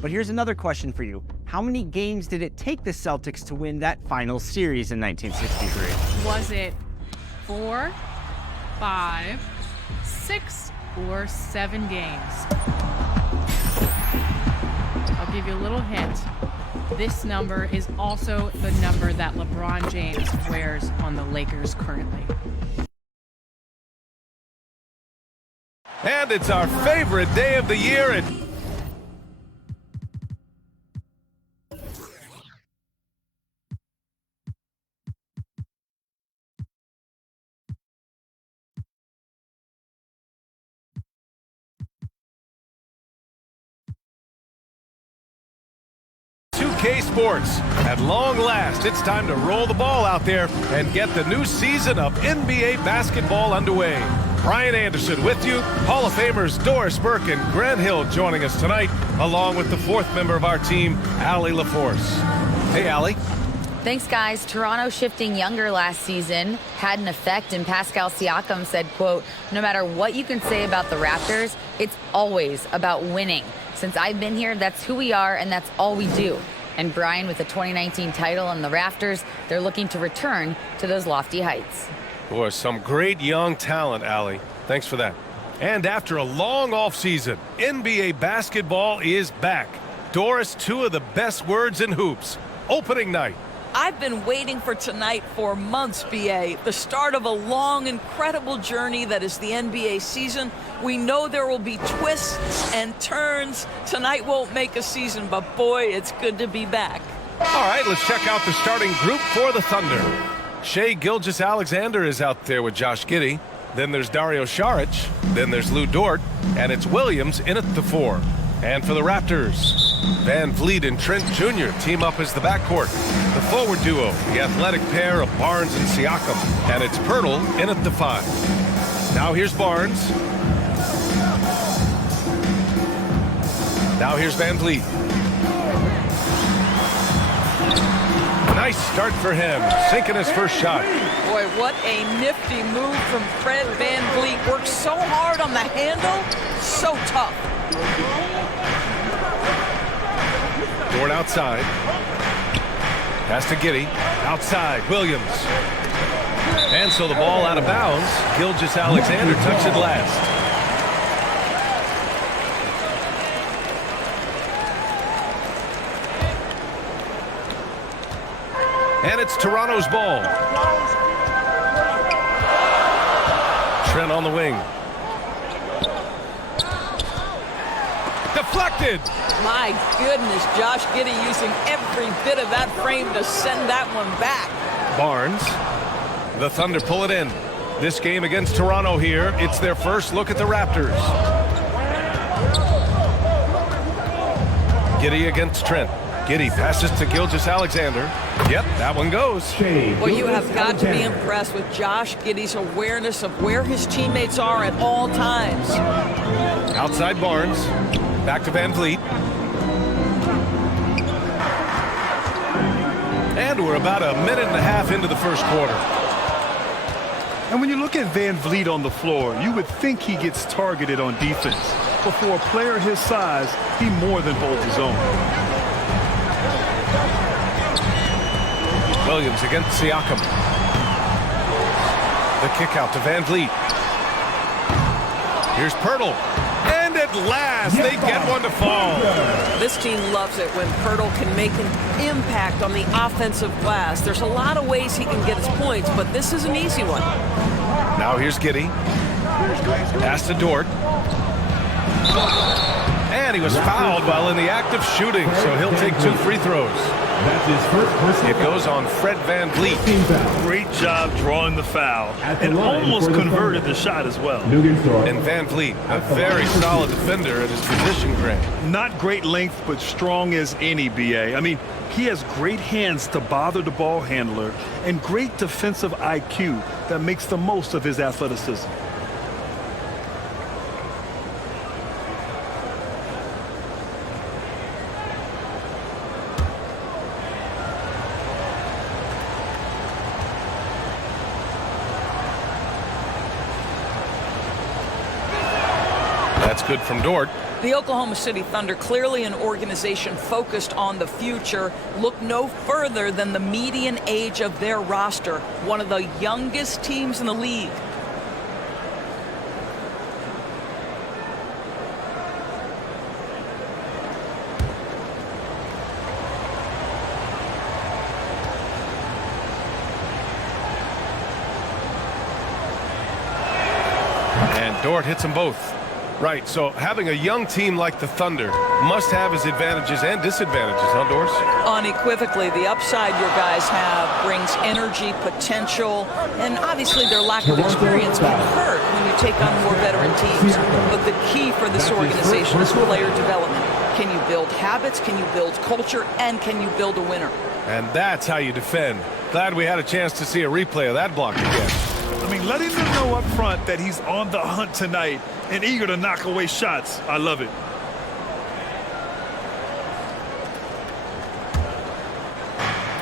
But here's another question for you. How many games did it take the Celtics to win that final series in 1963? Was it 4, 5, 6, or 7 games? I'll give you a little hint. This number is also the number that LeBron James wears on the Lakers currently. And it's our favorite day of the year. Sports. At long last, it's time to roll the ball out there and get the new season of NBA basketball underway. Brian Anderson with you, Hall of Famers Doris Burke and Grant Hill joining us tonight, along with the fourth member of our team, Allie LaForce. Hey, Allie. Thanks, guys. Toronto shifting younger last season had an effect, and PASCAL SIAKAM said, quote, "No matter what you can say about the Raptors, it's always about winning. Since I've been here, that's who we are, and that's all we do." And Brian, with the 2019 title on the Raptors, they're looking to return to those lofty heights. Boy, some great young talent, Allie. Thanks for that. And after a long offseason, NBA basketball is back. Doris, two of the best words in hoops. Opening night. I've been waiting for tonight for months, BA. The start of a long, incredible journey that is the NBA season. We know there will be twists and turns. Tonight won't make a season, but boy, it's good to be back. All right, let's check out the starting group for the Thunder. Shai Gilgeous-Alexander is out there with Josh Giddey. Then there's Dario Saric. Then there's Lou Dort. And it's Williams in at the 4. And for the Raptors, Van Vliet and Trent Jr. team up as the backcourt. The forward duo, the athletic pair of Barnes and Siakam. And it's Pirtle in at the 5. Now here's Barnes. Now here's Van Vliet. Nice start for him, sinking his first shot. Boy, what a nifty move from Fred Van Vliet. Worked so hard on the handle, so tough. Dort outside. Pass to Giddey. Outside, Williams. And so the ball out of bounds. Gilgeous-Alexander tucks it last. And it's Toronto's ball. Trent on the wing. Deflected. My goodness, Josh Giddey using every bit of that frame to send that one back. Barnes. The Thunder pull it in. This game against Toronto here, it's their first look at the Raptors. Giddey against Trent. Giddey passes to Gilgeous-Alexander. Yep, that one goes. Well, you have got to be impressed with Josh Giddey's awareness of where his teammates are at all times. Outside Barnes. Back to Van Vliet. And we're about a minute and a half into the first quarter. And when you look at Van Vliet on the floor, you would think he gets targeted on defense. But for a player his size, he more than holds his own. Williams against Siakam. The kick out to Van Vliet. Here's Pirtle. And at last, they get one to fall. This team loves it when Pirtle can make an impact on the offensive glass. There's a lot of ways he can get his points, but this is an easy one. Now here's Giddey. Pass to Dort. And he was fouled while in the act of shooting, so he'll take 2 free throws. That's his first personal. It goes on Fred Van Vliet. Great job drawing the foul and almost converted the shot as well. And Van Vliet, a very solid defender at his position, Grant. Not great length, but strong as any, BA. I mean, he has great hands to bother the ball handler and great defensive IQ that makes the most of his athleticism. That's good from Dort. The Oklahoma City Thunder, clearly an organization focused on the future, look no further than the median age of their roster, one of the youngest teams in the league. And Dort hits them both. Right, so having a young team like the Thunder must have its advantages and disadvantages, huh, Doris? Unequivocally, the upside your guys have brings energy, potential, and obviously their lack of experience can hurt when you take on more veteran teams. But the key for this organization is player development. Can you build habits, can you build culture, and can you build a winner? And that's how you defend. Glad we had a chance to see a replay of that block again. I mean, letting them know up front that he's on the hunt tonight and eager to knock away shots. I love it.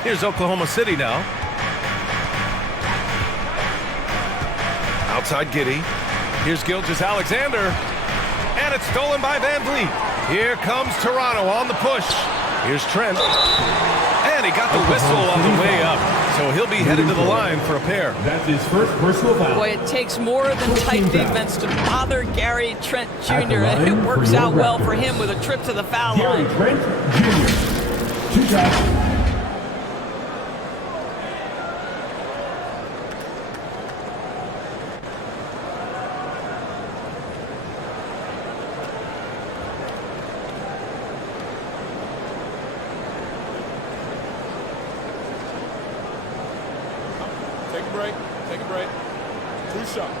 Here's Oklahoma City now. Outside GIDDEY. Here's Gilgeous-Alexander. And it's stolen by Van Vliet. Here comes Toronto on the push. Here's Trent. And he got the whistle on the way up. So he'll be headed to the line for a pair. That's his first personal foul. Boy, it takes more than tight defense to bother Gary Trent Jr. And it works out well for him with a trip to the foul line. Gary Trent Jr. 2 shots. Take a break. 2 shots.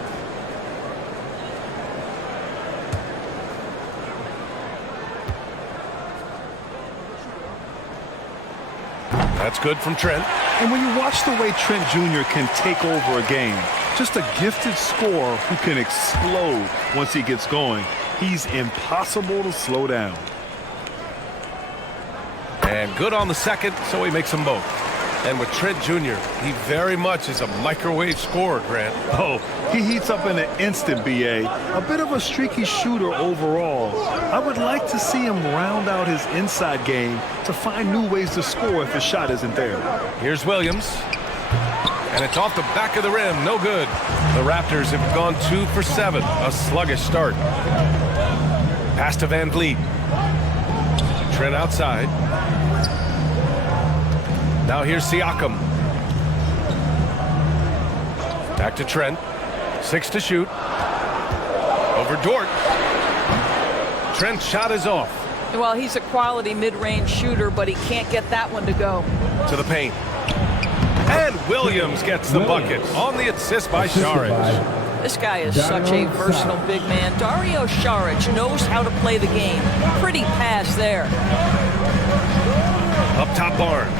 That's good from Trent. And when you watch the way Trent Jr. can take over a game, just a gifted scorer who can explode once he gets going. He's impossible to slow down. And good on the second, so he makes them both. And with Trent Jr., he very much is a microwave scorer, Grant. Oh, he heats up in an instant, B.A. A bit of a streaky shooter overall. I would like to see him round out his inside game to find new ways to score if his shot isn't there. Here's Williams. And it's off the back of the rim. No good. The Raptors have gone 2 for 7. A sluggish start. Pass to Van Vliet. Trent outside. Now here's SIAKAM. Back to Trent. 6 to shoot. Over Dort. Trent's shot is off. Well, he's a quality mid-range shooter, but he can't get that one to go. To the paint. And Williams gets the bucket on the assist by Saric. This guy is such a versatile big man. Dario Saric knows how to play the game. Pretty pass there. Up top, Barnes.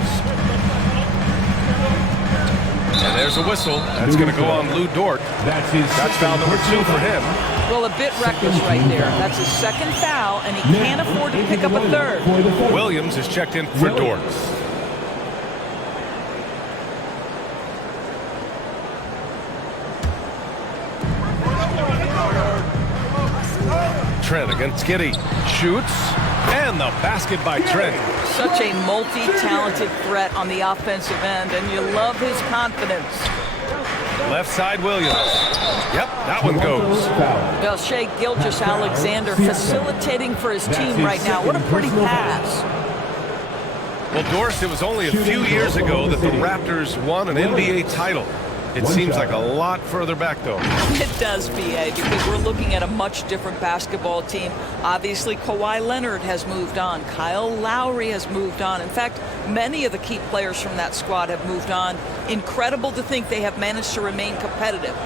And there's a whistle. That's going to go on Lou Dort. That's foul number 2 for him. Well, a bit reckless right there. That's his second foul, and he can't afford to pick up a third. Williams is checked in for Dort. Trent against GIDDEY. Shoots. And the basket by Trent. Such a multi-talented threat on the offensive end, and you love his confidence. Left side, Williams. Yep, that one goes. Well, Shai Gilgeous-Alexander facilitating for his team right now. What a pretty pass. Well, Doris, it was only a few years ago that the Raptors won an NBA title. It seems like a lot further back, though. It does, B.A., because we're looking at a much different basketball team. Obviously, Kawhi Leonard has moved on. Kyle Lowry has moved on. In fact, many of the key players from that squad have moved on. Incredible to think they have managed to remain competitive.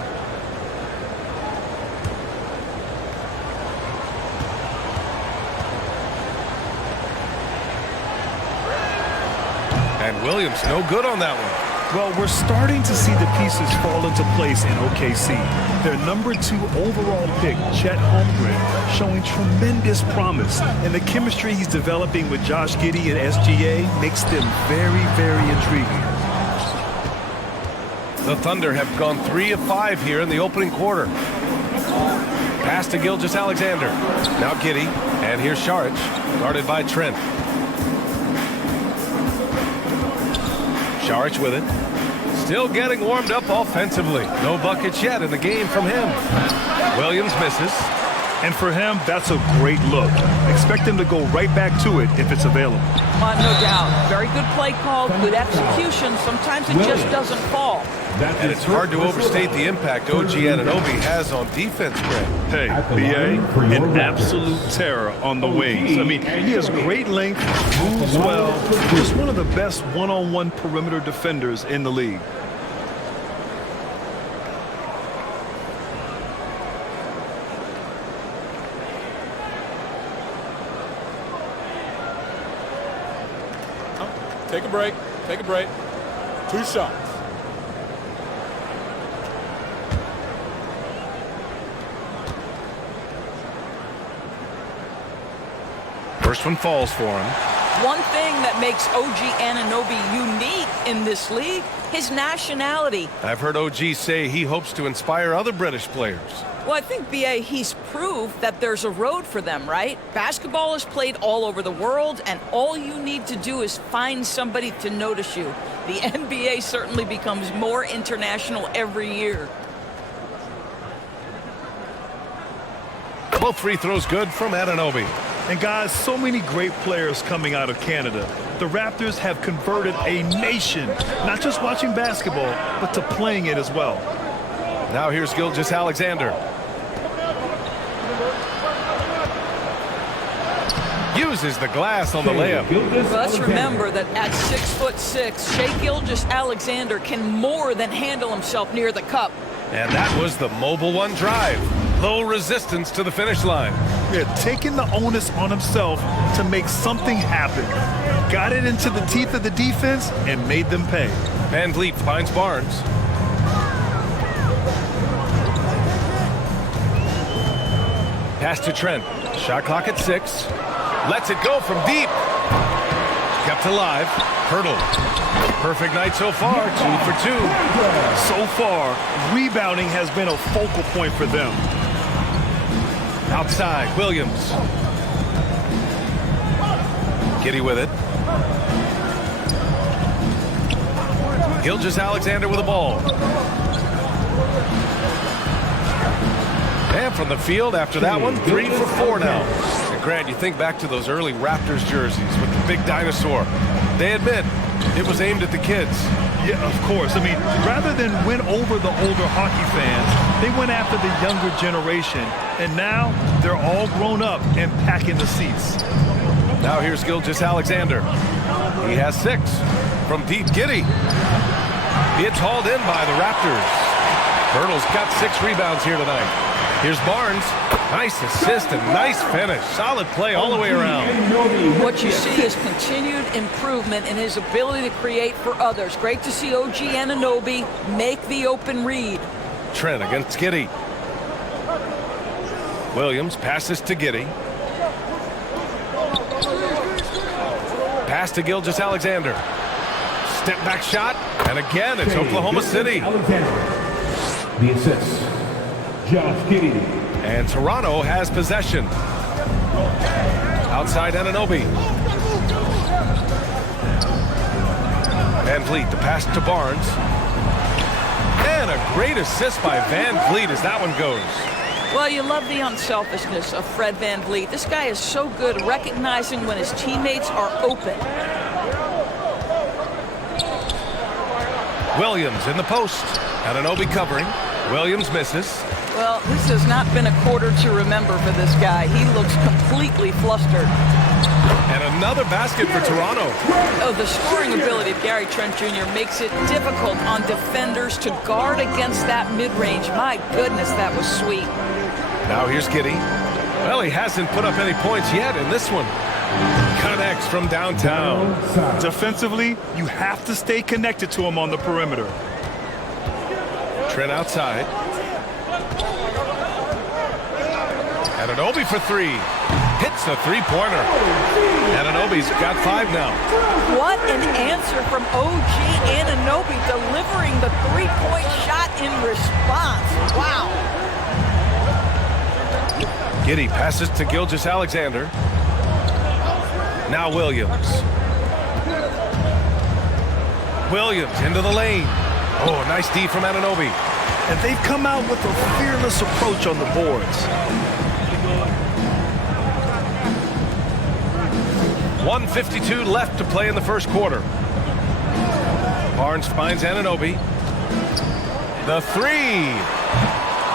And Williams, no good on that one. Well, we're starting to see the pieces fall into place in OKC. Their number 2 overall pick, Chet Holmgren, showing tremendous promise. And the chemistry he's developing with Josh Giddey and SGA makes them very, very intriguing. The Thunder have gone 3 of 5 here in the opening quarter. Pass to Gilgeous-Alexander. Now GIDDEY. And here's Šarić, guarded by Trent. Šarić with it. Still getting warmed up offensively. No buckets yet in the game from him. Williams misses. And for him, that's a great look. Expect him to go right back to it if it's available. No doubt. Very good play call, good execution. Sometimes it just doesn't fall. And it's hard to overstate the impact OG Anunoby has on defense, Greg. Hey, BA, an absolute terror on the wings. I mean, he has great length, moves well. He's one of the best one-on-one perimeter defenders in the league. Take a break. Take a break. 2 shots. First one falls for him. One thing that makes OG Anunoby unique in this league, his nationality. I've heard OG say he hopes to inspire other British players. Well, I think, BA, he's proved that there's a road for them, right? Basketball is played all over the world, and all you need to do is find somebody to notice you. The NBA certainly becomes more international every year. Both free throws good from Anunoby. And guys, so many great players coming out of Canada. The Raptors have converted a nation, not just watching basketball, but to playing it as well. Now here's Gilgeous-Alexander. Uses the glass on the layup. Let's remember that at 6'6", Shai Gilgeous-Alexander can more than handle himself near the cup. And that was the mobile one drive. Low resistance to the finish line. Yeah, taking the onus on himself to make something happen. Got it into the teeth of the defense and made them pay. Van Vliet finds Barnes. Pass to Trent. Shot clock at 6. Lets it go from deep. Kept alive. Hurdle. Perfect night so far. 2 for 2. So far, rebounding has been a focal point for them. Outside, Williams. Giddey with it. Gilgeous-Alexander with the ball. And from the field after that one, 3 for 4 now. And Grant, you think back to those early Raptors jerseys with the big dinosaur. They admit it was aimed at the kids. Yeah, of course. I mean, rather than win over the older hockey fans, they went after the younger generation. And now they're all grown up and packing the seats. Now here's Gilgeous-Alexander. He has 6 from deep. Giddey. It's hauled in by the Raptors. Hurdle's got 6 rebounds here tonight. Here's Barnes. Nice assist and nice finish. Solid play all the way around. What you see is continued improvement in his ability to create for others. Great to see OG Anunoby make the open read. Trent against Giddey. Williams passes to Giddey. Pass to Gilgeous-Alexander. Step back shot. And again, it's Oklahoma City. The assist, Josh Giddey. And Toronto has possession. Outside Anunoby. Van Vliet, the pass to Barnes. And a great assist by Van Vliet as that one goes. Well, you love the unselfishness of Fred Van Vliet. This guy is so good recognizing when his teammates are open. Williams in the post. Anunoby covering. Williams misses. Well, this has not been a quarter to remember for this guy. He looks completely flustered. And another basket for Toronto. Oh, the scoring ability of Gary Trent Jr. makes it difficult on defenders to guard against that mid-range. My goodness, that was sweet. Now here's Giddey. Well, he hasn't put up any points yet in this one. Connects from downtown. Defensively, you have to stay connected to him on the perimeter. Trent outside. Anunoby for 3. Hits a three-pointer. Anunoby's got 5 now. What an answer from OG Anunoby, delivering the three-point shot in response. Wow. Giddey passes to Gilgeous-Alexander. Now Williams. Williams into the lane. Oh, nice D from Anunoby. And they've come out with a fearless approach on the boards. 1:52 left to play in the first quarter. Barnes finds Anunoby. The three.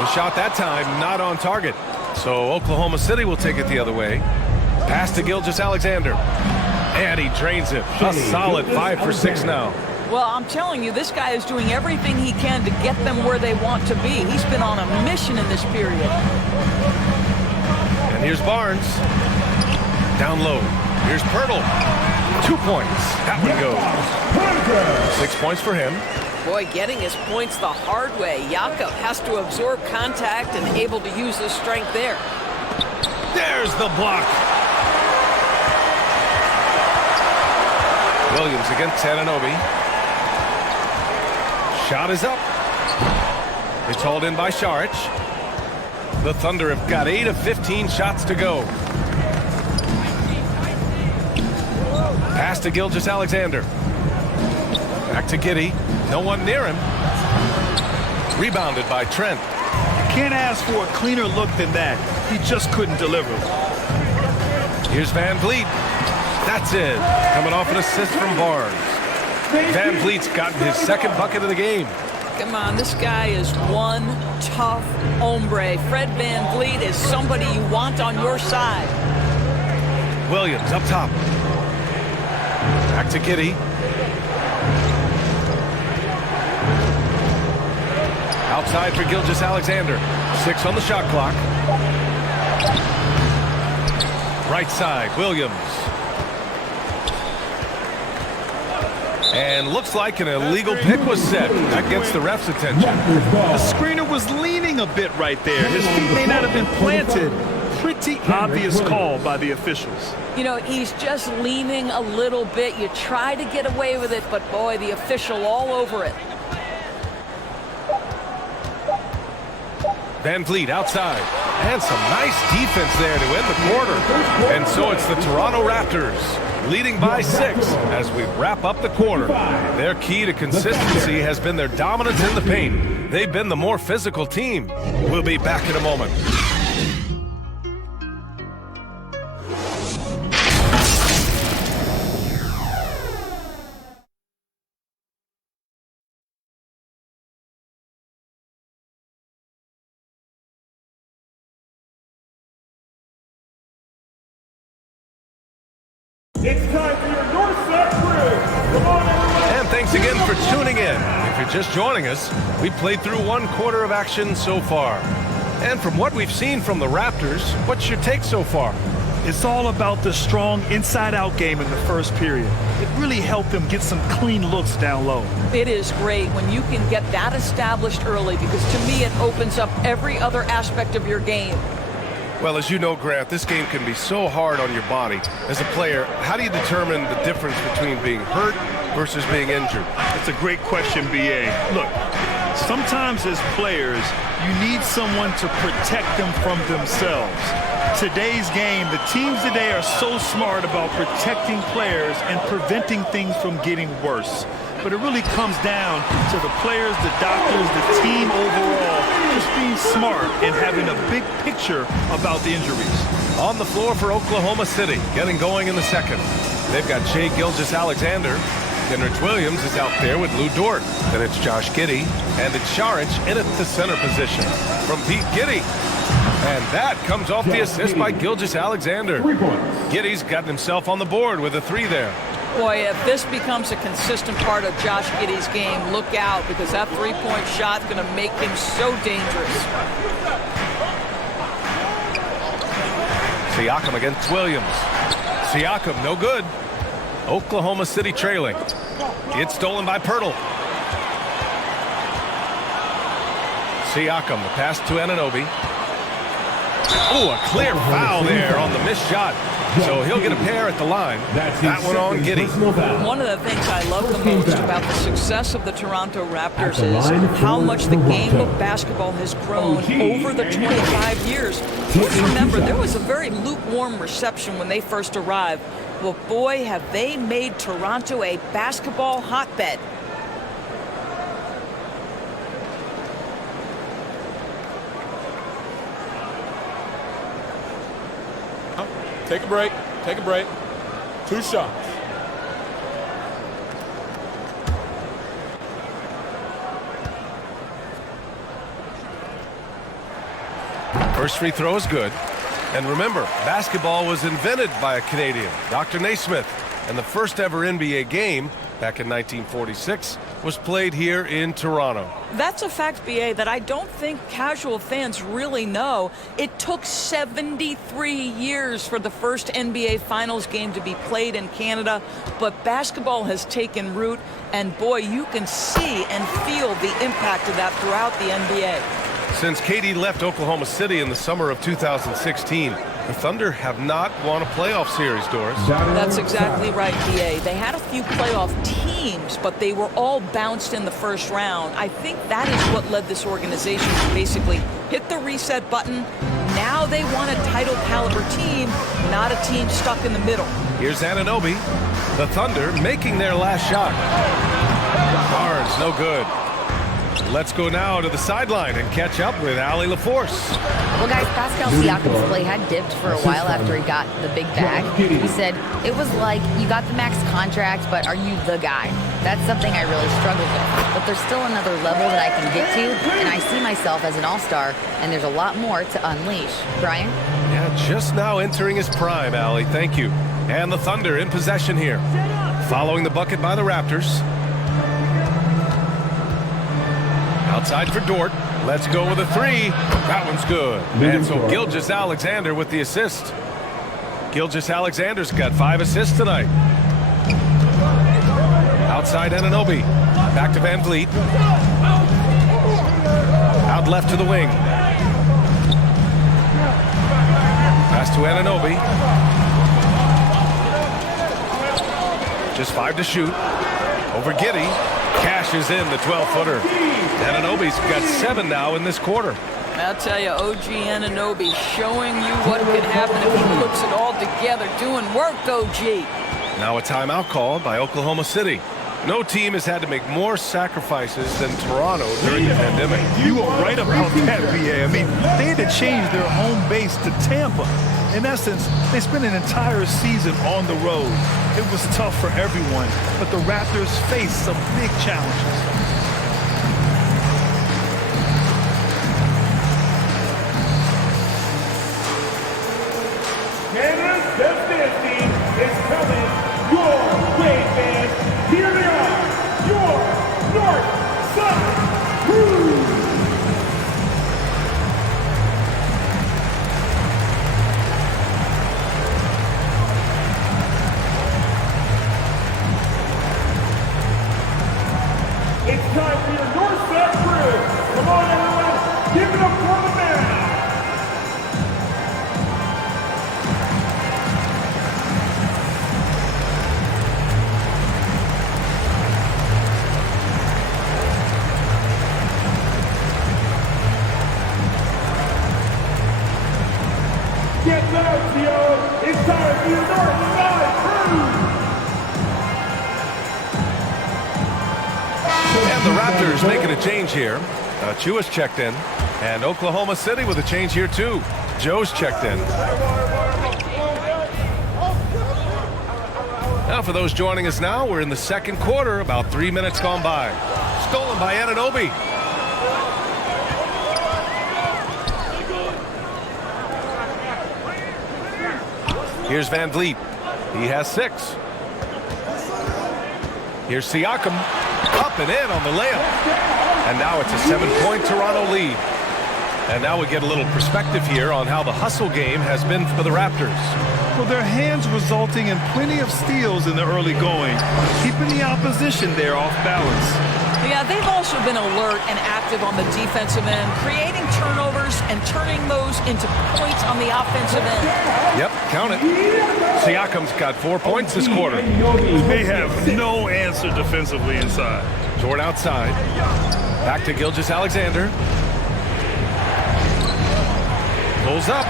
The shot that time not on target. So Oklahoma City will take it the other way. Pass to Gilgeous-Alexander. And he drains it. A solid 5 for 6 now. Well, I'm telling you, this guy is doing everything he can to get them where they want to be. He's been on a mission in this period. And here's Barnes. Down low. Here's Pirtle. 2 points. That one goes. 6 points for him. Boy, getting his points the hard way. Jakob has to absorb contact and able to use his strength there. There's the block. Williams against Anunoby. Shot is up. It's hauled in by Šarić. The Thunder have got 8 of 15 shots to go. Pass to Gilgeous-Alexander. Back to Giddey. No one near him. Rebounded by Trent. You can't ask for a cleaner look than that. He just couldn't deliver. Here's Van Vliet. That's it. Coming off an assist from Barnes. Van Vliet's gotten his second bucket of the game. Come on, this guy is one tough hombre. Fred Van Vliet is somebody you want on your side. Williams up top. Back to Giddey. Outside for Gilgeous-Alexander. 6 on the shot clock. Right side, Williams. And looks like an illegal pick was set. That gets the ref's attention. The screener was leaning a bit right there. His feet may not have been planted. Pretty obvious call by the officials. You know, he's just leaning a little bit. You try to get away with it, but boy, the official all over it. Van Vliet outside. And some nice defense there to end the quarter. And so it's the Toronto Raptors leading by 6 as we wrap up the quarter. Their key to consistency has been their dominance in the paint. They've been the more physical team. We'll be back in a moment. It's time for your North Side Bridge. Come on, everyone. And thanks again for tuning in. If you're just joining us, we played through 1 quarter of action so far. And from what we've seen from the Raptors, what's your take so far? It's all about the strong inside-out game in the first period. It really helped them get some clean looks down low. It is great when you can get that established early, because to me it opens up every other aspect of your game. Well, as you know, Grant, this game can be so hard on your body. As a player, how do you determine the difference between being hurt versus being injured? It's a great question, B.A. Look, sometimes as players, you need someone to protect them from themselves. Today's game, the teams today are so smart about protecting players and preventing things from getting worse. But it really comes down to the players, the doctors, the team overall, just being smart and having a big picture about the injuries. On the floor for Oklahoma City, getting going in the second. They've got Shai Gilgeous-Alexander. Kenrich Williams is out there with Lou Dort. Then it's Josh Giddey, and it's Šarić in at the center position from Pete Giddey. And that comes off the assist by Gilgeous-Alexander. Giddey's gotten himself on the board with a 3 there. Boy, if this becomes a consistent part of Josh Giddey's game, look out, because that three-point shot is going to make him so dangerous. SIAKAM against Williams. SIAKAM, no good. Oklahoma City trailing. It's stolen by Pirtle. SIAKAM, the pass to Anunoby. Oh, a clear foul there on the missed shot. So he'll get a pair at the line. That one on GIDDEY. One of the things I love the most about the success of the Toronto Raptors is how much the game of basketball has grown over the 25 years. Let's remember, there was a very lukewarm reception when they first arrived. Well, boy, have they made Toronto a basketball hotbed. Take a break. Take a break. 2 shots. First free throw is good. And remember, basketball was invented by a Canadian, Dr. Naismith. And the first ever NBA game, back in 1946, was played here in Toronto. That's a fact, BA, that I don't think casual fans really know. It took 73 years for the first NBA Finals game to be played in Canada, but basketball has taken root, and boy, you can see and feel the impact of that throughout the NBA. Since KD left Oklahoma City in the summer of 2016, the Thunder have not won a playoff series, Doris. That's exactly right, BA. They had a few playoff teams, but they were all bounced in the first round. I think that is what led this organization to basically hit the reset button. Now they want a title caliber team, not a team stuck in the middle. Here's Anunoby. The Thunder making their last shot. Barnes, no good. Let's go now to the sideline and catch up with Allie LaForce. Well, guys, Pascal Siakam's play had dipped for a while after he got the big bag. He said, it was like, you got the max contract, but are you the guy? That's something I really struggled with. But there's still another level that I can get to, and I see myself as an all-star, and there's a lot more to unleash. Brian? Yeah, just now entering his prime, Allie. Thank you. And the Thunder in possession here. Following the bucket by the Raptors. Outside for Dort. Let's go with a 3. That one's good. And so Gilgeous-Alexander with the assist. Gilgeous-Alexander's got 5 assists tonight. Outside Anunoby. Back to Van Vliet. Out left to the wing. Pass to Anunoby. Just 5 to shoot. Over GIDDEY. Cashes in the 12-footer. Anunoby's got 7 now in this quarter. I'll tell you, OG Anunoby showing you what could happen if he puts it all together. Doing work, OG. Now a timeout called by Oklahoma City. No team has had to make more sacrifices than Toronto during the pandemic. You are right about that, BA. I mean, they had to change their home base to Tampa. In essence, they spent an entire season on the road. It was tough for everyone, but the Raptors faced some big challenges. Canada's best dance team is coming your way, fans. Here they are, your North Side Crew. It's time for your North Side Crew. Come on, everyone, give it up for the man. Get loud, Theo. It's time for your North Side Crew. And the Raptors making a change here. Chua's checked in. And Oklahoma City with a change here too. Joe's checked in. Now for those joining us now, we're in the second quarter, about 3 minutes gone by. Stolen by Anunoby. Here's Van Vliet. He has 6. Here's Siakam. Up and in on the layup. And now it's a 7-point Toronto lead. And now we get a little perspective here on how the hustle game has been for the Raptors. Well, their hands resulting in plenty of steals in the early going, keeping the opposition there off balance. Yeah, they've also been alert and active on the defensive end, creating turnovers turnovers and turning those into points on the offensive end. Yep, count it. Siakam's got 4 points this quarter. They have no answer defensively inside. Toward outside. Back to Gilgeous-Alexander. Pulls up.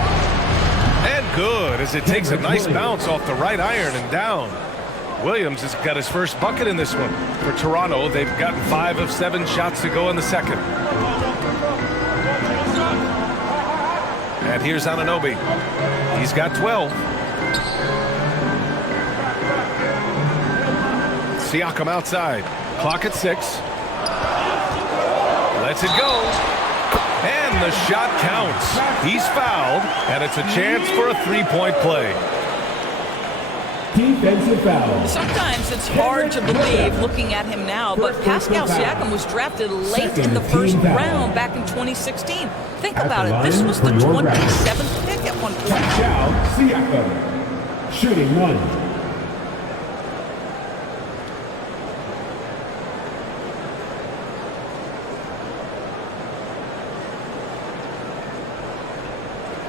And good as it takes a nice bounce off the right iron and down. Williams has got his first bucket in this one. For Toronto, they've gotten 5 of 7 shots to go in the second. And here's Anunoby. He's got 12. Siakam outside. Clock at 6. Lets it go. And the shot counts. He's fouled, and it's a chance for a three-point play. Defensive foul. Sometimes it's hard to believe looking at him now, but Pascal Siakam was drafted late in the first round back in 2016. Think about it. This was the 27th pick at one point. Pascal Siakam, shooting 1.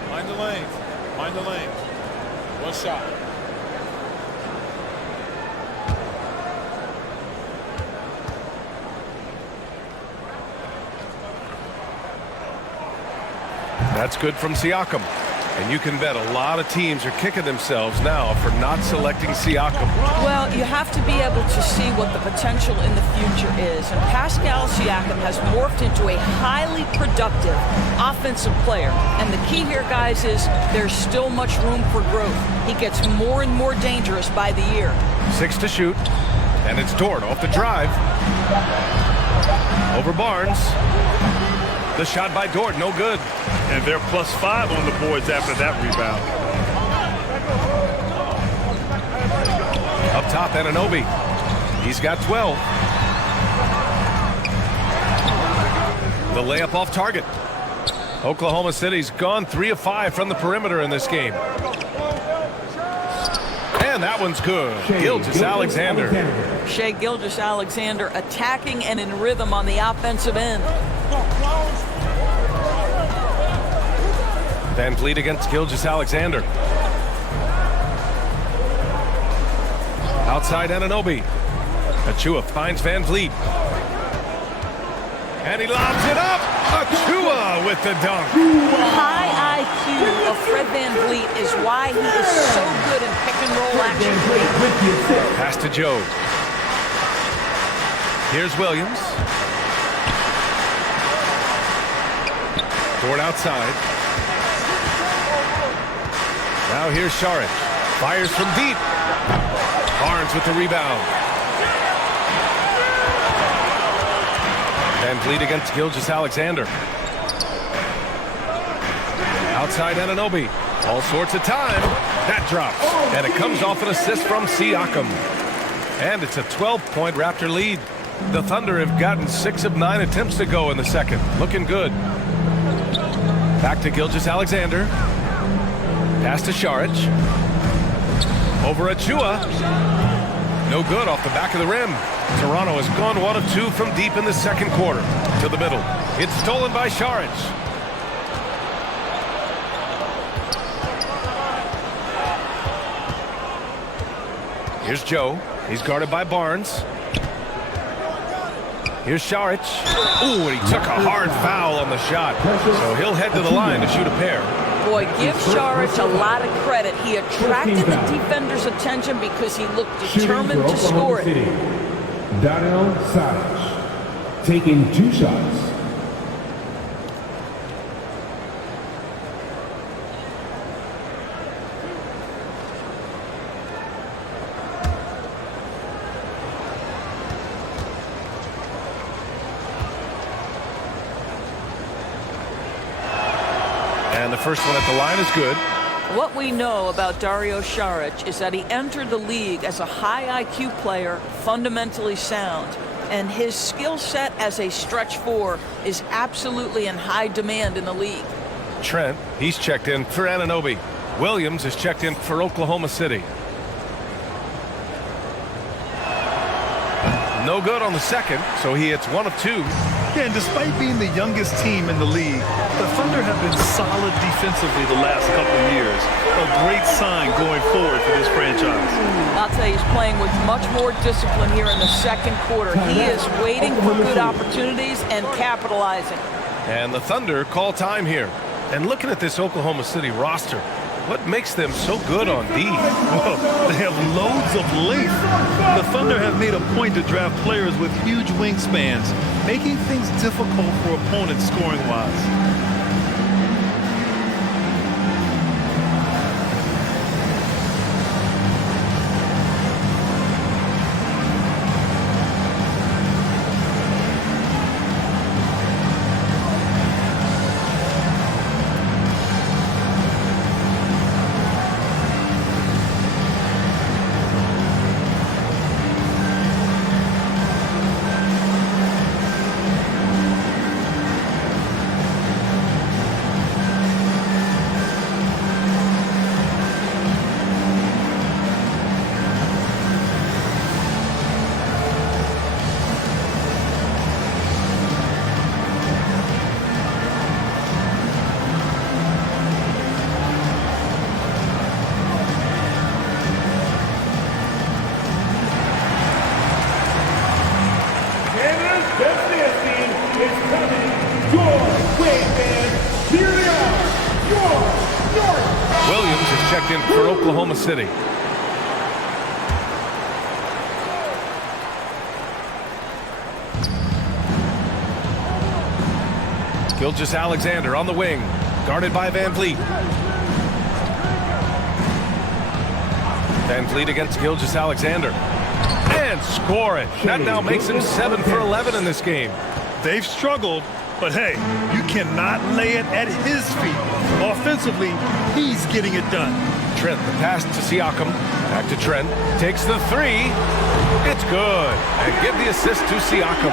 Mind the lanes. Mind the lanes. One shot. That's good from Siakam. And you can bet a lot of teams are kicking themselves now for not selecting Siakam. Well, you have to be able to see what the potential in the future is. And Pascal Siakam has morphed into a highly productive offensive player. And the key here, guys, is there's still much room for growth. He gets more and more dangerous by the year. 6 to shoot. And it's Dort off the drive. Over Barnes. The shot by Dort, no good. And they're +5 on the boards after that rebound. Up top, Anunoby. He's got 12. The layup off target. Oklahoma City's gone 3 of 5 from the perimeter in this game. And that one's good. Gilgeous-Alexander. Shai Gilgeous-Alexander attacking and in rhythm on the offensive end. Van Vliet against Gilgeous-Alexander. Outside Anunoby. Achua finds Van Vliet. And he lobs it up. Achua with the dunk. The high IQ of Fred Van Vliet is why he is so good in pick and roll action. Pass to Joe. Here's Williams. Dort outside. Now here's Šarić. Fires from deep. Barnes with the rebound. Van Vliet against Gilgeous-Alexander. Outside Anunoby. All sorts of time. That drops. And it comes off an assist from Siakam. And it's a 12-point Raptor lead. The Thunder have gotten 6 of 9 attempts to go in the second. Looking good. Back to Gilgeous-Alexander. Pass to Šarić. Over Achua. No good off the back of the rim. Toronto has gone 1 of 2 from deep in the second quarter. To the middle. It's stolen by Šarić. Here's Joe. He's guarded by Barnes. Here's Šarić. Ooh, and he took a hard foul on the shot. So he'll head to the line to shoot a pair. Boy, give Šarić a lot of credit. He attracted the defender's attention because he looked determined to score it. Dario Saric taking 2 shots. And the first one at the line is good. What we know about Dario Šarić is that he entered the league as a high IQ player, fundamentally sound, and his skill set as a stretch 4 is absolutely in high demand in the league. Trent, he's checked in for Anunoby. Williams is checked in for Oklahoma City. No good on the second, so he hits 1 of 2. Yeah, and despite being the youngest team in the league, the Thunder have been solid defensively the last couple of years. A great sign going forward for this franchise. I'll tell you, he's playing with much more discipline here in the second quarter. He is waiting for good opportunities and capitalizing. And the Thunder call time here. And looking at this Oklahoma City roster, what makes them so good on D? Well, they have loads of length. The Thunder have made a point to draft players with huge wingspans, making things difficult for opponents scoring-wise. Williams is checked in for Oklahoma City. Gilgeous-Alexander on the wing, guarded by Van Vliet. Van Vliet against Gilgeous-Alexander. And score it. That now makes him 7 for 11 in this game. They've struggled, but hey, you cannot lay it at his feet. Offensively, he's getting it done. Trent, the pass to Siakam. Back to Trent. Takes the three. It's good. And give the assist to Siakam.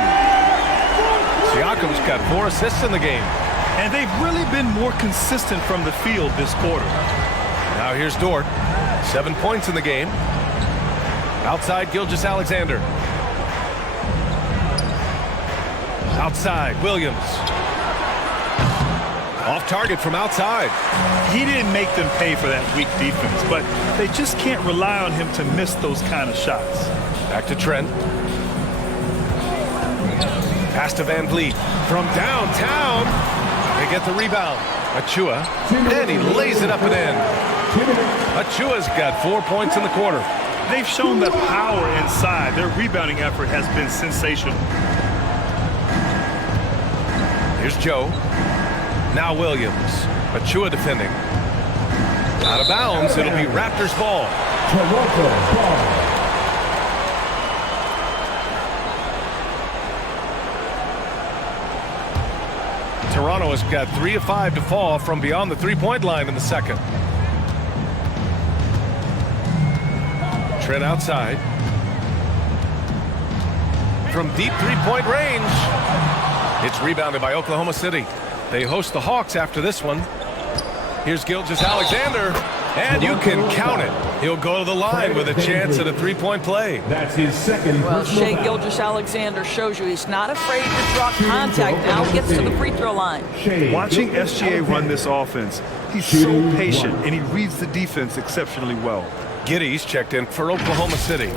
Siakam's got 4 assists in the game. And they've really been more consistent from the field this quarter. Now here's Dort. 7 points in the game. Outside, Gilgeous-Alexander. Outside, Williams. Off target from outside. He didn't make them pay for that weak defense, but they just can't rely on him to miss those kind of shots. Back to Trent. Pass to Van Vliet. From downtown. They get the rebound. Achua. And he lays it up and in. Achua's got 4 points in the quarter. They've shown the power inside. Their rebounding effort has been sensational. Here's Joe. Now Williams. Achua defending. Out of bounds. It'll be Raptors ball. Toronto ball. Toronto has got 3 of 5 to fall from beyond the three-point line in the second. Trent outside. From deep three-point range. It's rebounded by Oklahoma City. They host the Hawks after this one. Here's Gilgeous-Alexander, and you can count it. He'll go to the line with a chance at a three-point play. That's his second. Well, Shai Gilgeous-Alexander shows you he's not afraid to drop contact. Now gets to the free throw line. Watching SGA run this offense, he's so patient, and he reads the defense exceptionally well. Giddey's checked in for Oklahoma City.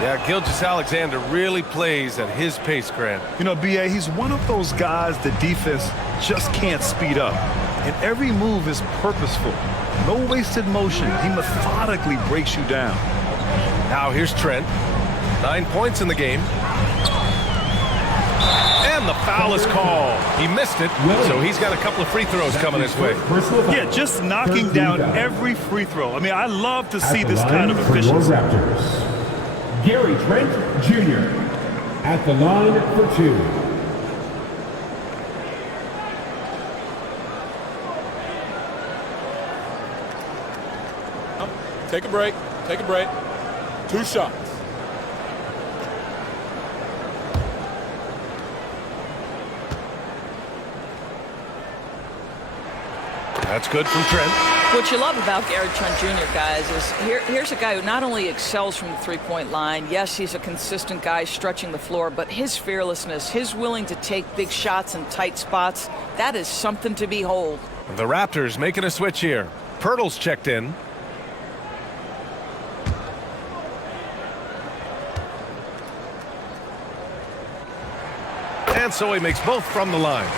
Yeah, Gilgeous-Alexander really plays at his pace, Grant. You know, B.A., he's one of those guys the defense just can't speed up. And every move is purposeful. No wasted motion. He methodically breaks you down. Now here's Trent. 9 points in the game. And the foul is called. He missed it, so he's got a couple of free throws coming his way. Yeah, just knocking down every free throw. I mean, I love to see this kind of efficiency. Gary Trent Jr. at the line for 2. Take a break. Take a break. 2 shots. That's good from Trent. What you love about Gary Trent Jr., guys, is here's a guy who not only excels from the three-point line, yes, he's a consistent guy stretching the floor, but his fearlessness, his willing to take big shots in tight spots, that is something to behold. The Raptors making a switch here. Pirtle's checked in. And so he makes both from the line.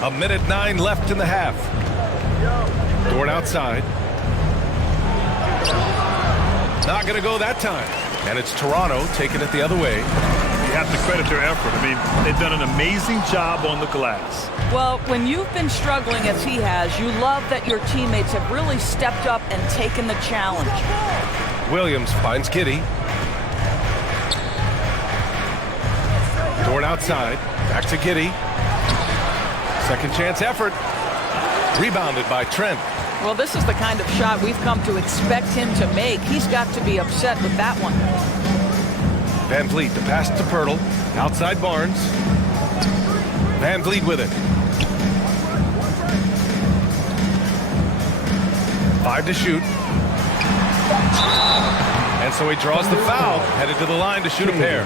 1:09 left in the half. Dort outside. Not going to go that time. And it's Toronto taking it the other way. You have to credit their effort. I mean, they've done an amazing job on the glass. Well, when you've been struggling as he has, you love that your teammates have really stepped up and taken the challenge. Williams finds Giddey. Dort outside. Back to Giddey. Second chance effort. Rebounded by Trent. Well, this is the kind of shot we've come to expect him to make. He's got to be upset with that one. Van Vliet, the pass to Pirtle. Outside Barnes. Van Vliet with it. 5 to shoot. And so he draws the foul, headed to the line to shoot a pair.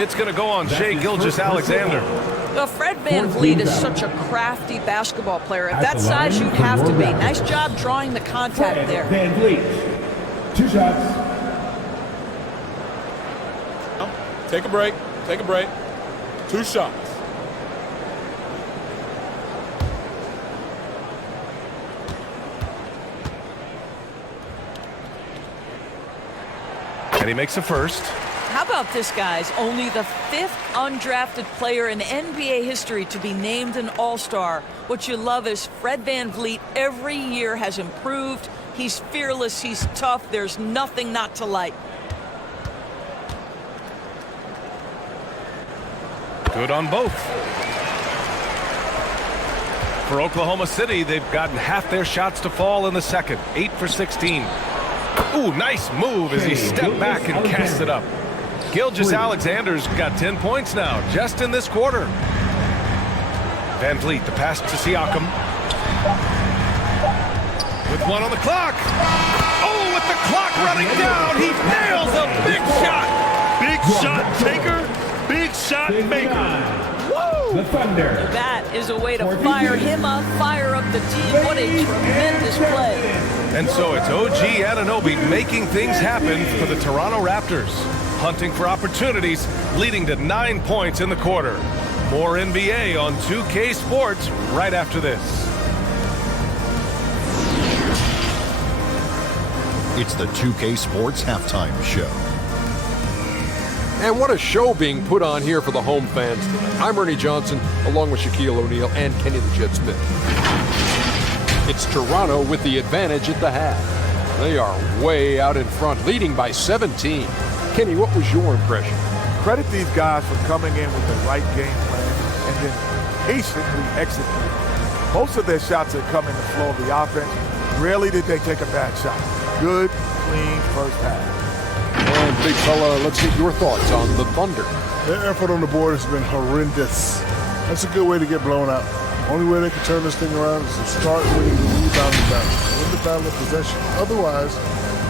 It's going to go on Shai Gilgeous-Alexander. Well, Fred Van Vliet is such a crafty basketball player. At that size, you'd have to be. Nice job drawing the contact there. Van Vliet, 2 shots. Take a break. Take a break. 2 shots. And he makes a first. How about this, guys? Only the 5th undrafted player in NBA history to be named an All-Star. What you love is Fred Van Vliet every year has improved. He's fearless. He's tough. There's nothing not to like. Good on both. For Oklahoma City, they've gotten half their shots to fall in the second. 8 for 16. Ooh, nice move as he stepped back and cast it up. Gilgeous-Alexander's got 10 points now, just in this quarter. Van Vliet, the pass to Siakam. With 1 on the clock. Oh, with the clock running down, he nails a big shot. Big shot taker, big shot maker. The Thunder. That is a way to fire him up, fire up the team. What a tremendous play. And so it's OG Anunoby making things happen for the Toronto Raptors. Hunting for opportunities, leading to 9 points in the quarter. More NBA on 2K Sports right after this. It's the 2K Sports Halftime Show. And what a show being put on here for the home fans tonight. I'm Ernie Johnson, along with Shaquille O'Neal and Kenny the Jet Smith. It's Toronto with the advantage at the half. They are way out in front, leading by 17. Kenny, what was your impression? Credit these guys for coming in with the right game plan and then patiently executing. Most of their shots that come in the flow of the offense, rarely did they take a bad shot. Good, clean first half. And big fella, let's get your thoughts on the Thunder. Their effort on the board has been horrendous. That's a good way to get blown out. Only way they can turn this thing around is to start winning the rebounding battle. Win the battle of possession. Otherwise,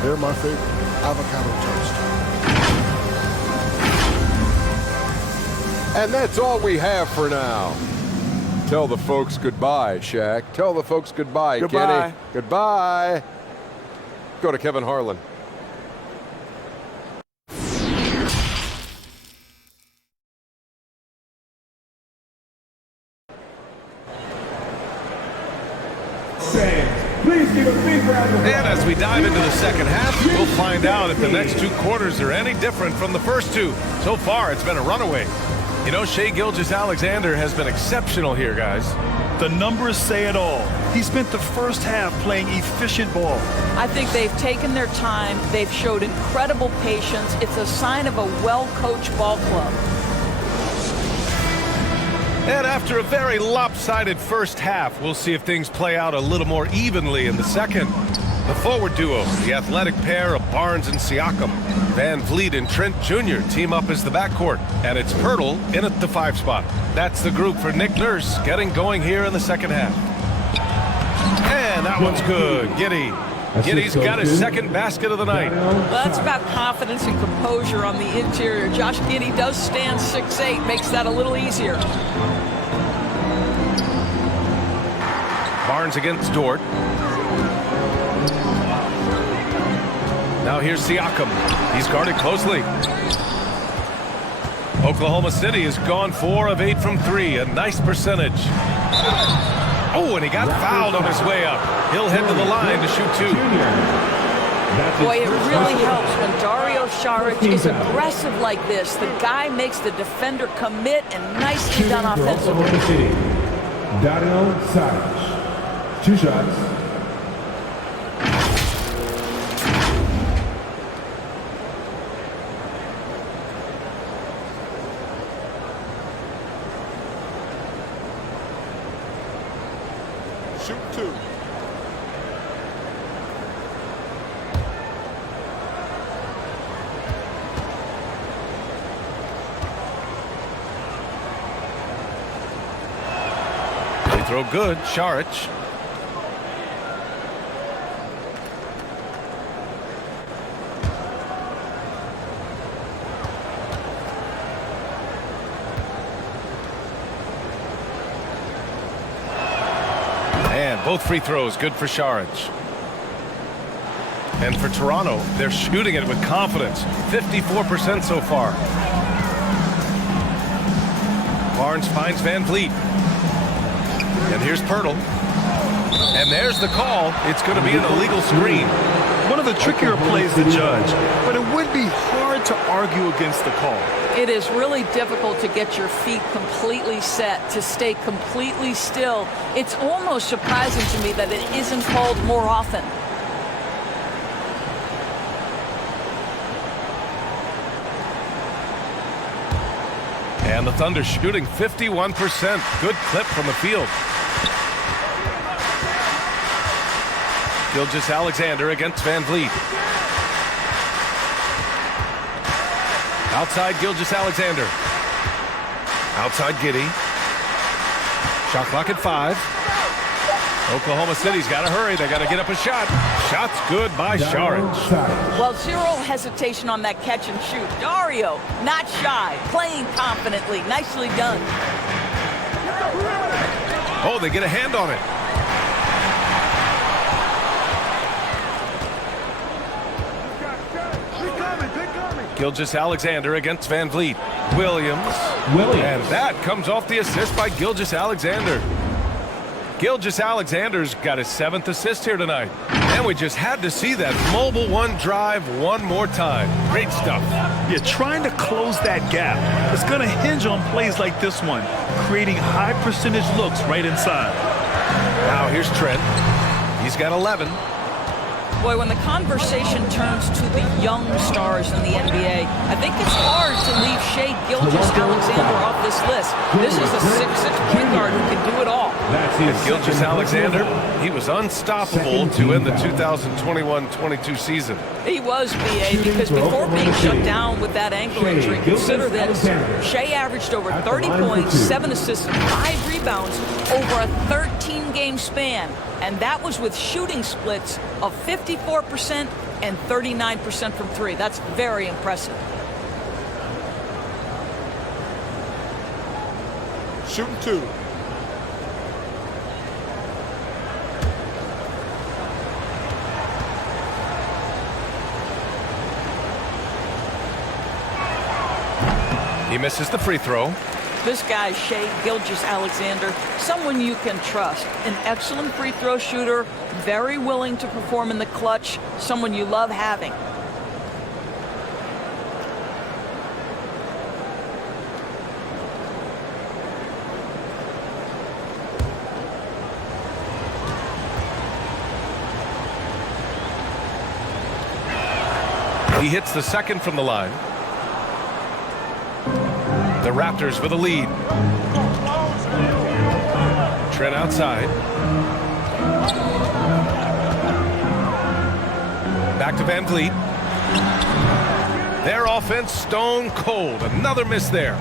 they're my favorite. Avocado toast. And that's all we have for now. Tell the folks goodbye, Shaq. Tell the folks goodbye, Goodbye. Kenny. Goodbye. Go to Kevin Harlan. Please give a big round of applause. And as we dive into the second half, we'll find out if the next 2 quarters are any different from the first 2. So far, it's been a runaway. You know, Shai Gilgeous-Alexander has been exceptional here, guys. The numbers say it all. He spent the first half playing efficient ball. I think they've taken their time. They've showed incredible patience. It's a sign of a well-coached ball club. And after a very lopsided first half, we'll see if things play out a little more evenly in the second. The forward duo, the athletic pair of Barnes and Siakam. Van Vliet and Trent Jr. team up as the backcourt, and it's Pirtle in at the 5 spot. That's the group for Nick Nurse getting going here in the second half. And that one's good. Giddey. Giddey's got his second basket of the night. Well, that's about confidence and composure on the interior. Josh Giddey does stand 6'8", makes that a little easier. Barnes against Dort. Now here's Siakam. He's guarded closely. Oklahoma City has gone 4 of 8 from 3, a nice percentage. Oh, and he got fouled on his way up. He'll head to the line to shoot 2. Boy, it really helps when Dario Saric is aggressive like this. The guy makes the defender commit, and nicely done offensively. Dario Saric. 2 shots. Shoot 2. They throw good. Saric. And both free throws good for Saric. And for Toronto, they're shooting it with confidence. 54% so far. Barnes finds Van Vliet. And here's Pirtle. And there's the call. It's going to be an illegal screen. One of the trickier plays to judge, but it would be hard to argue against the call. It is really difficult to get your feet completely set, to stay completely still. It's almost surprising to me that it isn't called more often. And the Thunder shooting 51%. Good clip from the field. Gilgeous-Alexander against Van Vliet. Outside Gilgeous-Alexander. Outside Giddey. Shot clock at 5. Oklahoma City's got to hurry. They got to get up a shot. Shot's good by Saric. Well, zero hesitation on that catch and shoot. Dario, not shy, playing confidently. Nicely done. Oh, they get a hand on it. Gilgeous-Alexander against Van Vliet. Williams. And that comes off the assist by Gilgeous-Alexander. Gilgeous-Alexander's got his 7th assist here tonight. And we just had to see that mobile one drive one more time. Great stuff. Yeah, trying to close that gap. It's going to hinge on plays like this one, creating high percentage looks right inside. Now here's Trent. He's got 11. Boy, when the conversation turns to the young stars in the NBA, I think it's hard to leave Shai Gilgeous-Alexander off this list. This is a 6'6" point guard who can do it all. And Gilgeous-Alexander, he was unstoppable to end the 2021-22 season. He was, BA, because before being shut down with that ankle injury, consider this. Shai averaged over 30 points, 7 assists, and 5 rebounds over a 13-game span. And that was with shooting splits of 54% and 39% from 3. That's very impressive. Shooting 2. He misses the free throw. This guy, Shai Gilgeous-Alexander, someone you can trust. An excellent free throw shooter, very willing to perform in the clutch, someone you love having. He hits the second from the line. The Raptors for the lead. Trent outside. Back to Van Vliet. Their offense stone cold. Another miss there.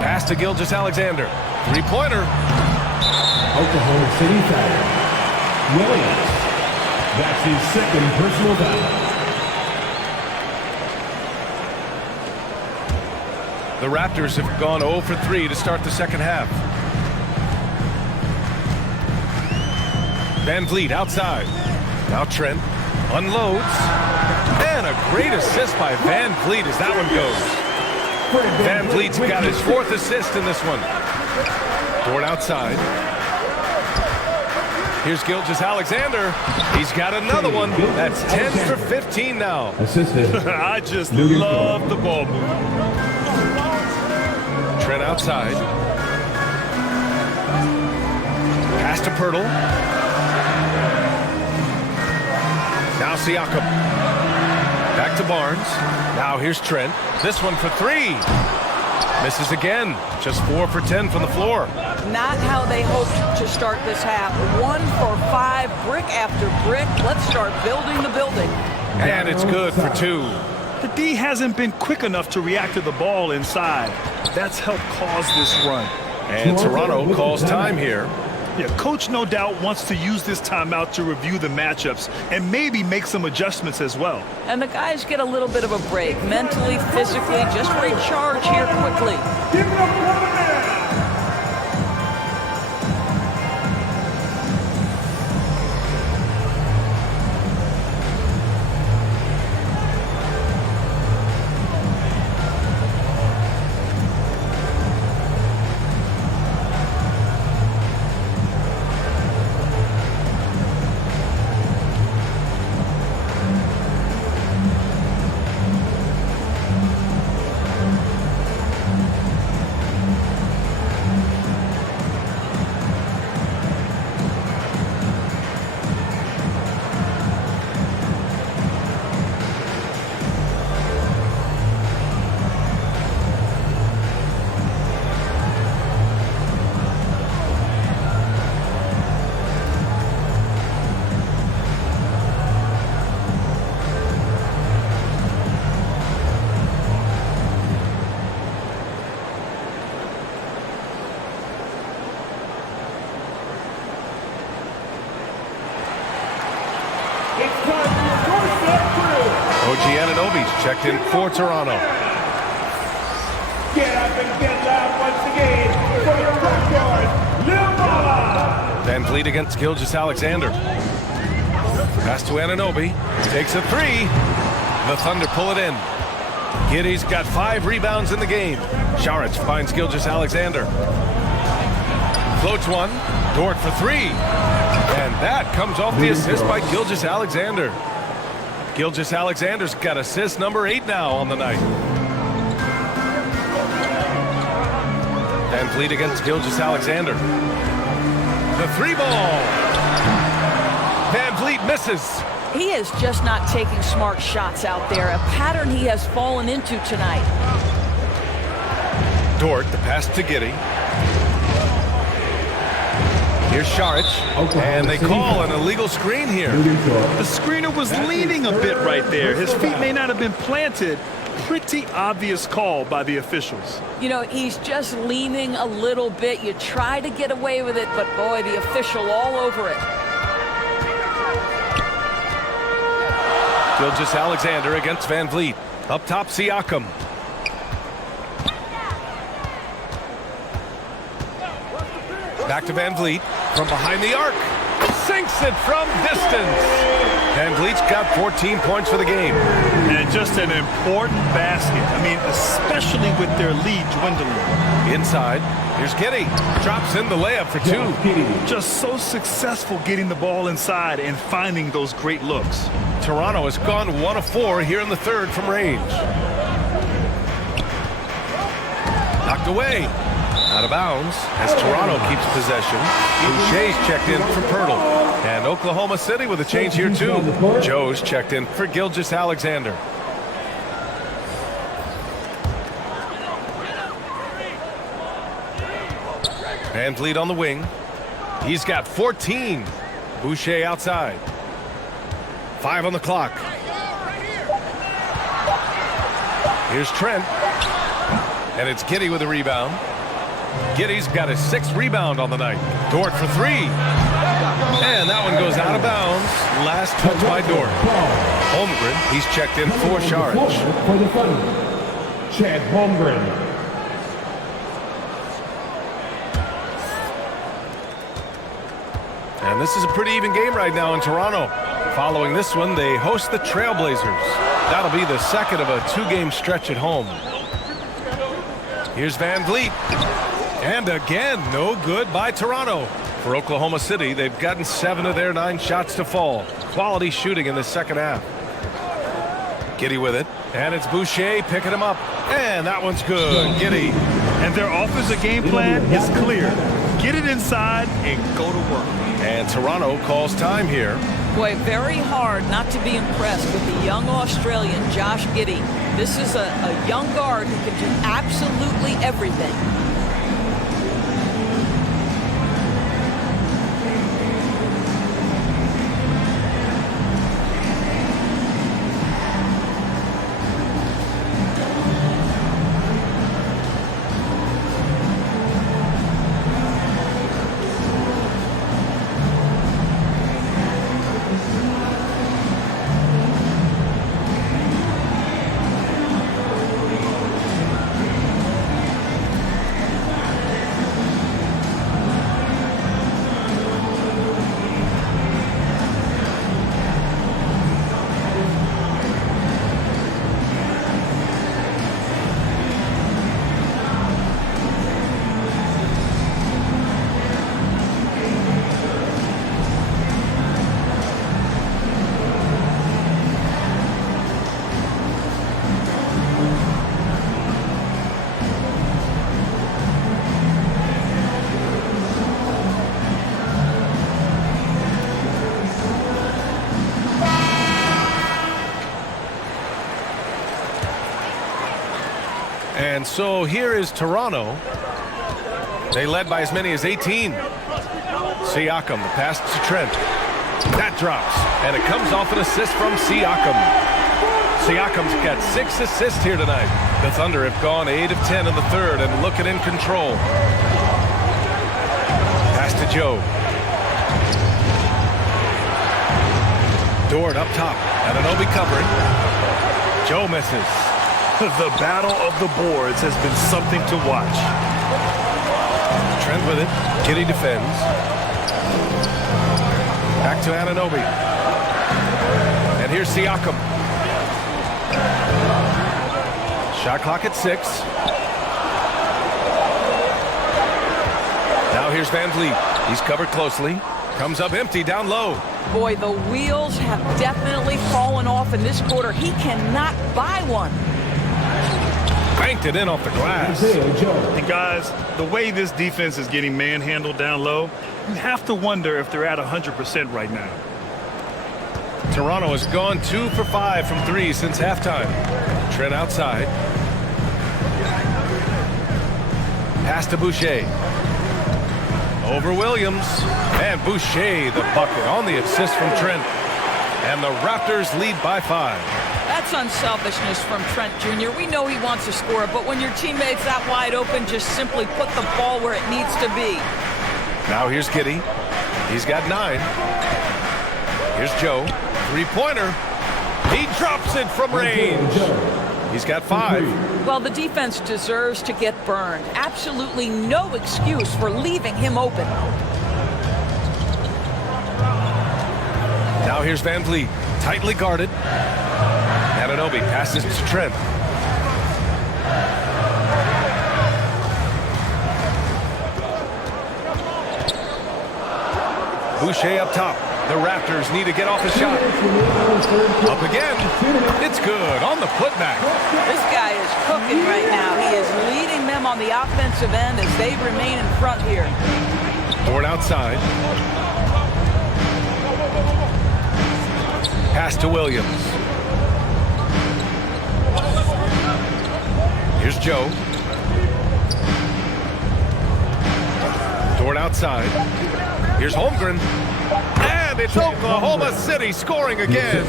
Pass to Gilgeous-Alexander. Three-pointer. Oklahoma City foul. Williams. That's his second personal foul. The Raptors have gone 0 for 3 to start the second half. Van Vliet outside. Now Trent unloads. And a great assist by Van Vliet as that one goes. Van Vliet's got his 4th assist in this one. Dort outside. Here's Gilgeous-Alexander. He's got another one. That's 10 for 15 now. I just love the ball movement. Trent outside. Pass to Pirtle. Now Siakam. Back to Barnes. Now here's Trent. This one for 3. Misses again. Just 4 for 10 from the floor. Not how they hoped to start this half. 1 for 5, brick after brick. Let's start building the building. And it's good for 2. The D hasn't been quick enough to react to the ball inside. That's helped cause this run. And Toronto calls time here. Yeah, coach no doubt wants to use this timeout to review the matchups and maybe make some adjustments as well. And the guys get a little bit of a break, mentally, physically, just recharge here quickly. Give it up for the man. OG Anunoby's checked in for Toronto. Get up and get loud once again for the Raptors, LeBron. Van Vliet against Gilgeous-Alexander. Pass to Anunoby. Takes a 3. The Thunder pull it in. Giddey's got 5 rebounds in the game. Šarić finds Gilgeous-Alexander. Floats one. Dort for 3. And that comes off the assist by Gilgeous-Alexander. Gilgeous-Alexander's got assist number 8 now on the night. Van Vliet against Gilgeous-Alexander. The 3 ball. Van Vliet misses. He is just not taking smart shots out there, a pattern he has fallen into tonight. Dort, the pass to Giddey. Here's Šarić, and they call an illegal screen here. The screener was leaning a bit right there. His feet may not have been planted. Pretty obvious call by the officials. You know, he's just leaning a little bit. You try to get away with it, but boy, the official all over it. Gilgeous-Alexander against Van Vliet. Up top, Siakam. Back to Van Vliet from behind the arc. Sinks it from distance. Van Vliet's got 14 points for the game. And just an important basket. I mean, especially with their lead dwindling. Inside, here's Giddey. Drops in the layup for 2. Just so successful getting the ball inside and finding those great looks. Toronto has gone 1 of 4 here in the third from range. Knocked away. Out of bounds as Toronto keeps possession. Boucher's checked in for Pirtle. And Oklahoma City with a change here too. Joe's checked in for Gilgeous-Alexander. Van Vliet on the wing. He's got 14. Boucher outside. 5 on the clock. Here's Trent. And it's GIDDEY with a rebound. GIDDEY's got his 6th rebound on the night. Dort for 3. And that one goes out of bounds. Last touch by Dort. Holmgren, he's checked in for Sharich. For the Thunder, Chad Holmgren. And this is a pretty even game right now in Toronto. Following this one, they host the Trailblazers. That'll be the second of a 2-game stretch at home. Here's Van Vliet. And again, no good by Toronto. For Oklahoma City, they've gotten 7 of their 9 shots to fall. Quality shooting in the second half. GIDDEY with it. And it's Boucher picking him up. And that one's good. GIDDEY. And their offensive game plan is clear. Get it inside and go to work. And Toronto calls time here. Boy, very hard not to be impressed with the young Australian, Josh GIDDEY. This is a young guard who can do absolutely everything. And so here is Toronto. They led by as many as 18. Siakam, the pass to Trent. That drops, and it comes off an assist from Siakam. Siakam's got 6 assists here tonight. The Thunder have gone 8 of 10 in the third and looking in control. Pass to Joe. Dort up top. Anunoby covering. Joe misses. The battle of the boards has been something to watch. Trent with it. GIDDEY defends. Back to Anunoby. And here's Siakam. Shot clock at 6. Now here's Van Vliet. He's covered closely. Comes up empty down low. Boy, the wheels have definitely fallen off in this quarter. He cannot buy one. Banked it in off the glass. And guys, the way this defense is getting manhandled down low, you have to wonder if they're at 100% right now. Toronto has gone 2 for 5 from 3 since halftime. Trent outside. Pass to Boucher. Over Williams. And Boucher the bucket on the assist from Trent. And the Raptors lead by 5. That's unselfishness from Trent Jr. We know he wants to score, but when your teammate's that wide open, just simply put the ball where it needs to be. Now here's GIDDEY. He's got 9. Here's Joe. 3-pointer. He drops it from range. He's got 5. Well, the defense deserves to get burned. Absolutely no excuse for leaving him open. Now here's Van Vliet. Tightly guarded. Anunoby passes to Trent. Boucher up top. The Raptors need to get off a shot. Up again. It's good on the putback. This guy is cooking right now. He is leading them on the offensive end as they remain in front here. Dort outside. Pass to Williams. Here's Joe. Dort outside. Here's Holmgren. And it's Oklahoma City scoring again.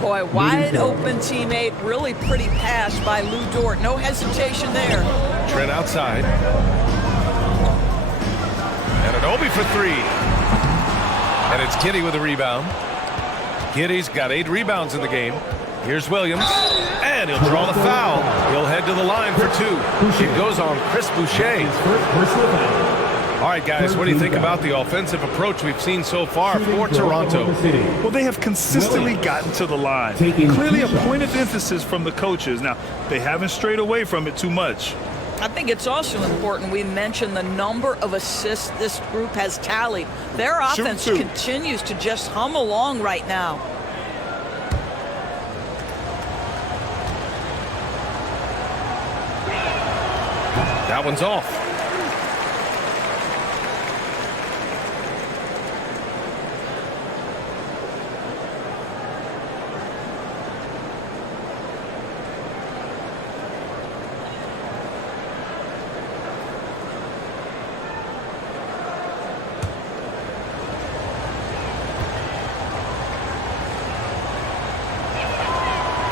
Boy, wide open teammate. Really pretty pass by Lou Dort. No hesitation there. Trent outside. Anunoby for three. And it's Giddey with a rebound. Giddey's got 8 rebounds in the game. Here's Williams. And he'll draw the foul. He'll head to the line for 2. It goes on Chris Boucher. All right, guys, what do you think about the offensive approach we've seen so far for Toronto? Well, they have consistently gotten to the line. Clearly a point of emphasis from the coaches. Now, they haven't strayed away from it too much. I think it's also important we mention the number of assists this group has tallied. Their offense continues to just hum along right now. That one's off.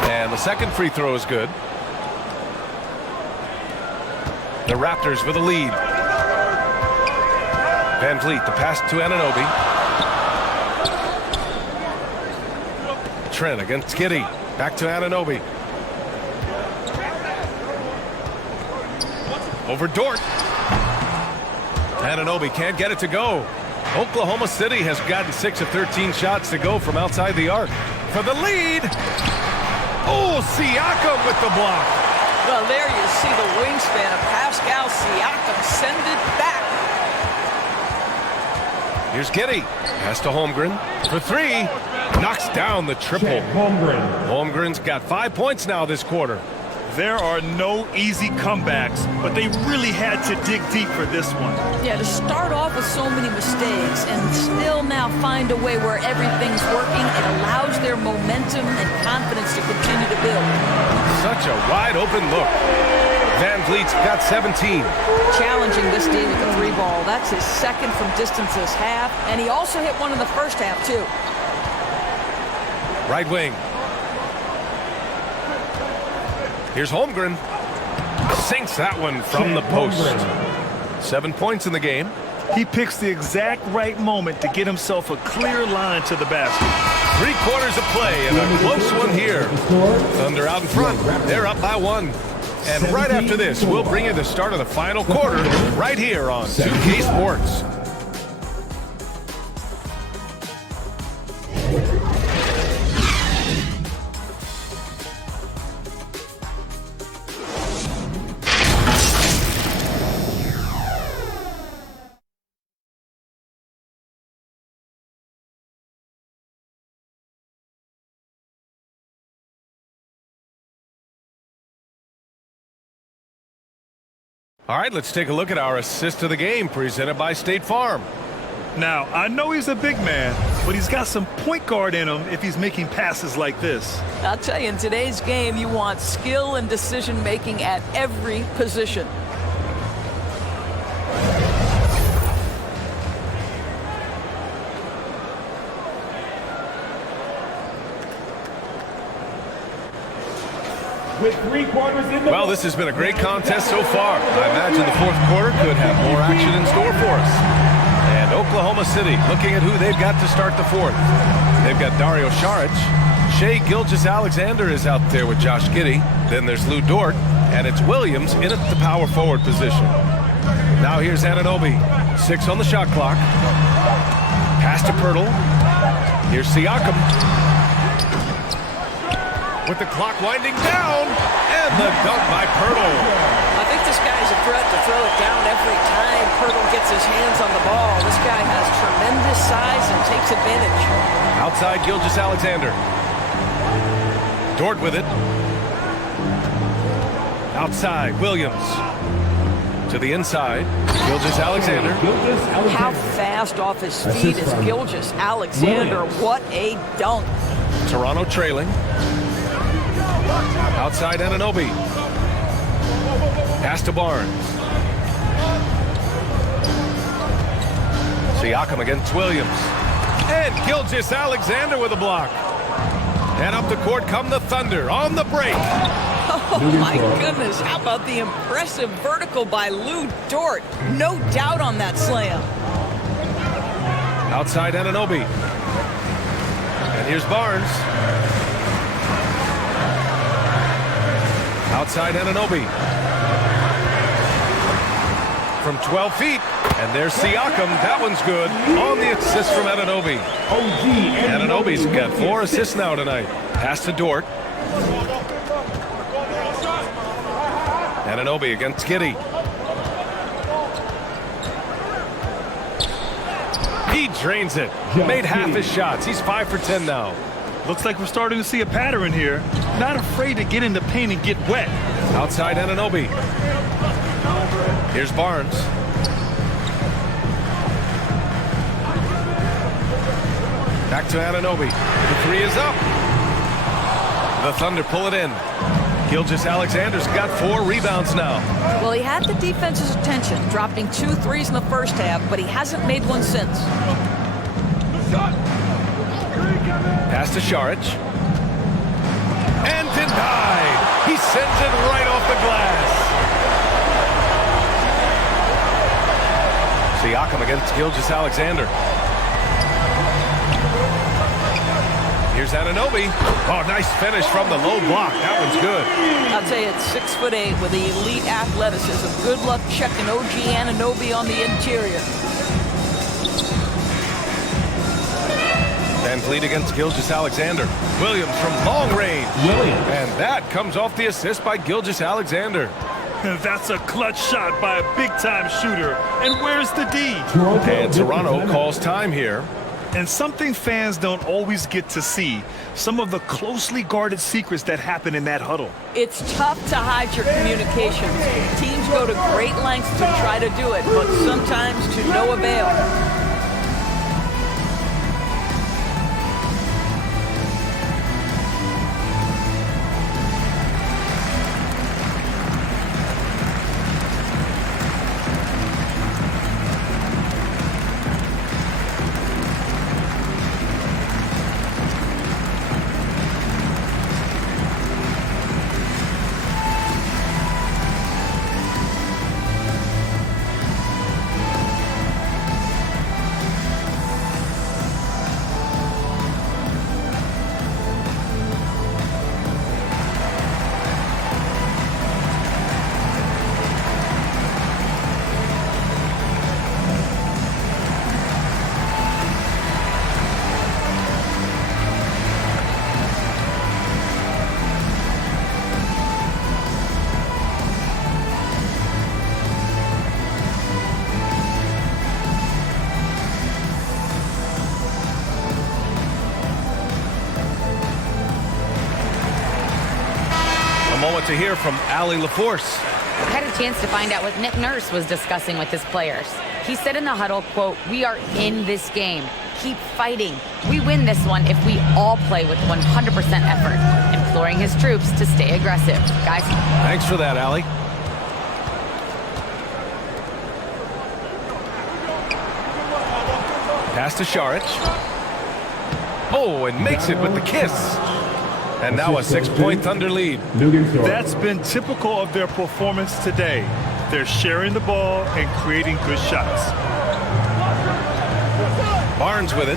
And the second free throw is good. The Raptors with a lead. Van Vliet, the pass to Anunoby. Trent against Giddey. Back to Anunoby. Over Dort. Anunoby can't get it to go. Oklahoma City has gotten 6 of 13 shots to go from outside the arc. For the lead. Oh, Siakam with the block. Well, there you see the wingspan of Pascal Siakam. Send it back. Here's Giddey. Pass to Holmgren for 3. Knocks down the triple. Holmgren's got 5 points now this quarter. There are no easy comebacks, but they really had to dig deep for this one. Yeah, to start off with so many mistakes and still now find a way where everything's working, it allows their momentum and confidence to continue to build. Such a wide open look. Van Vliet's got 17. Challenging this D with the 3 ball. That's his second from distance this half, and he also hit one in the first half too. Right wing. Here's Holmgren. Sinks that one from the post. 7 points in the game. He picks the exact right moment to get himself a clear line to the basket. 3 quarters of play and a close one here. Thunder out in front. They're up by 1. And right after this, we'll bring you the start of the final quarter right here on 2K Sports. All right, let's take a look at our assist of the game presented by State Farm. Now, I know he's a big man, but he's got some point guard in him if he's making passes like this. I'll tell you, in today's game, you want skill and decision-making at every position. With 3 quarters in the Well, this has been a great contest so far. I imagine the fourth quarter could have more action in store for us. And Oklahoma City looking at who they've got to start the fourth. They've got Dario Saric. Shai Gilgeous-Alexander is out there with Josh Giddey. Then there's Lou Dort. And it's Williams in at the power forward position. Now here's Anunoby. 6 on the shot clock. Pass to Pirtle. Here's Siakam. With the clock winding down, and the dunk by Pirtle. I think this guy is a threat to throw it down every time Pirtle gets his hands on the ball. This guy has tremendous size and takes advantage. Outside Gilgeous-Alexander. Dort with it. Outside, Williams. To the inside, Gilgeous-Alexander. How fast off his feet is Gilgeous-Alexander. What a dunk. Toronto trailing. Outside Anunoby. Pass to Barnes. Siakam against Williams. And Gilgeous-Alexander with a block. And up the court come the Thunder on the break. Oh my goodness, how about the impressive vertical by Lou Dort? No doubt on that slam. Outside Anunoby. And here's Barnes. Outside Anunoby. From 12 feet. And there's Siakam. That one's good. On the assist from Anunoby. Anunoby's got 4 assists now tonight. Pass to Dort. Anunoby against GIDDEY. He drains it. Made half his shots. He's 5 for 10 now. Looks like we're starting to see a pattern here. Not afraid to get in the paint and get wet. Outside Anunoby. Here's Barnes. Back to Anunoby. The 3 is up. The Thunder pull it in. Gilgeous-Alexander's got 4 rebounds now. Well, he had the defense's attention, dropping 2 threes in the first half, but he hasn't made one since. Pass to Šarić. And denied. He sends it right off the glass. Siakam against Gilgeous-Alexander. Here's Anunoby. Oh, nice finish from the low block. That one's good. I'll tell you, at 6'8" with the elite athleticism. Good luck checking OG Anunoby on the interior. Van Vliet against Gilgeous-Alexander. Williams from long range. And that comes off the assist by Gilgeous-Alexander. That's a clutch shot by a big-time shooter. And where's the D? And Toronto calls time here. And something fans don't always get to see, some of the closely guarded secrets that happen in that huddle. It's tough to hide your communications. Teams go to great lengths to try to do it, but sometimes to no avail. Moment to hear from Allie LaForce. I had a chance to find out what Nick Nurse was discussing with his players. He said in the huddle, quote, "We are in this game. Keep fighting. We win this one if we all play with 100% effort," imploring his troops to stay aggressive. Guys. Thanks for that, Allie. Pass to Šarić. Oh, and makes it with the kiss. And now a 6-point Thunder lead. That's been typical of their performance today. They're sharing the ball and creating good shots. Barnes with it.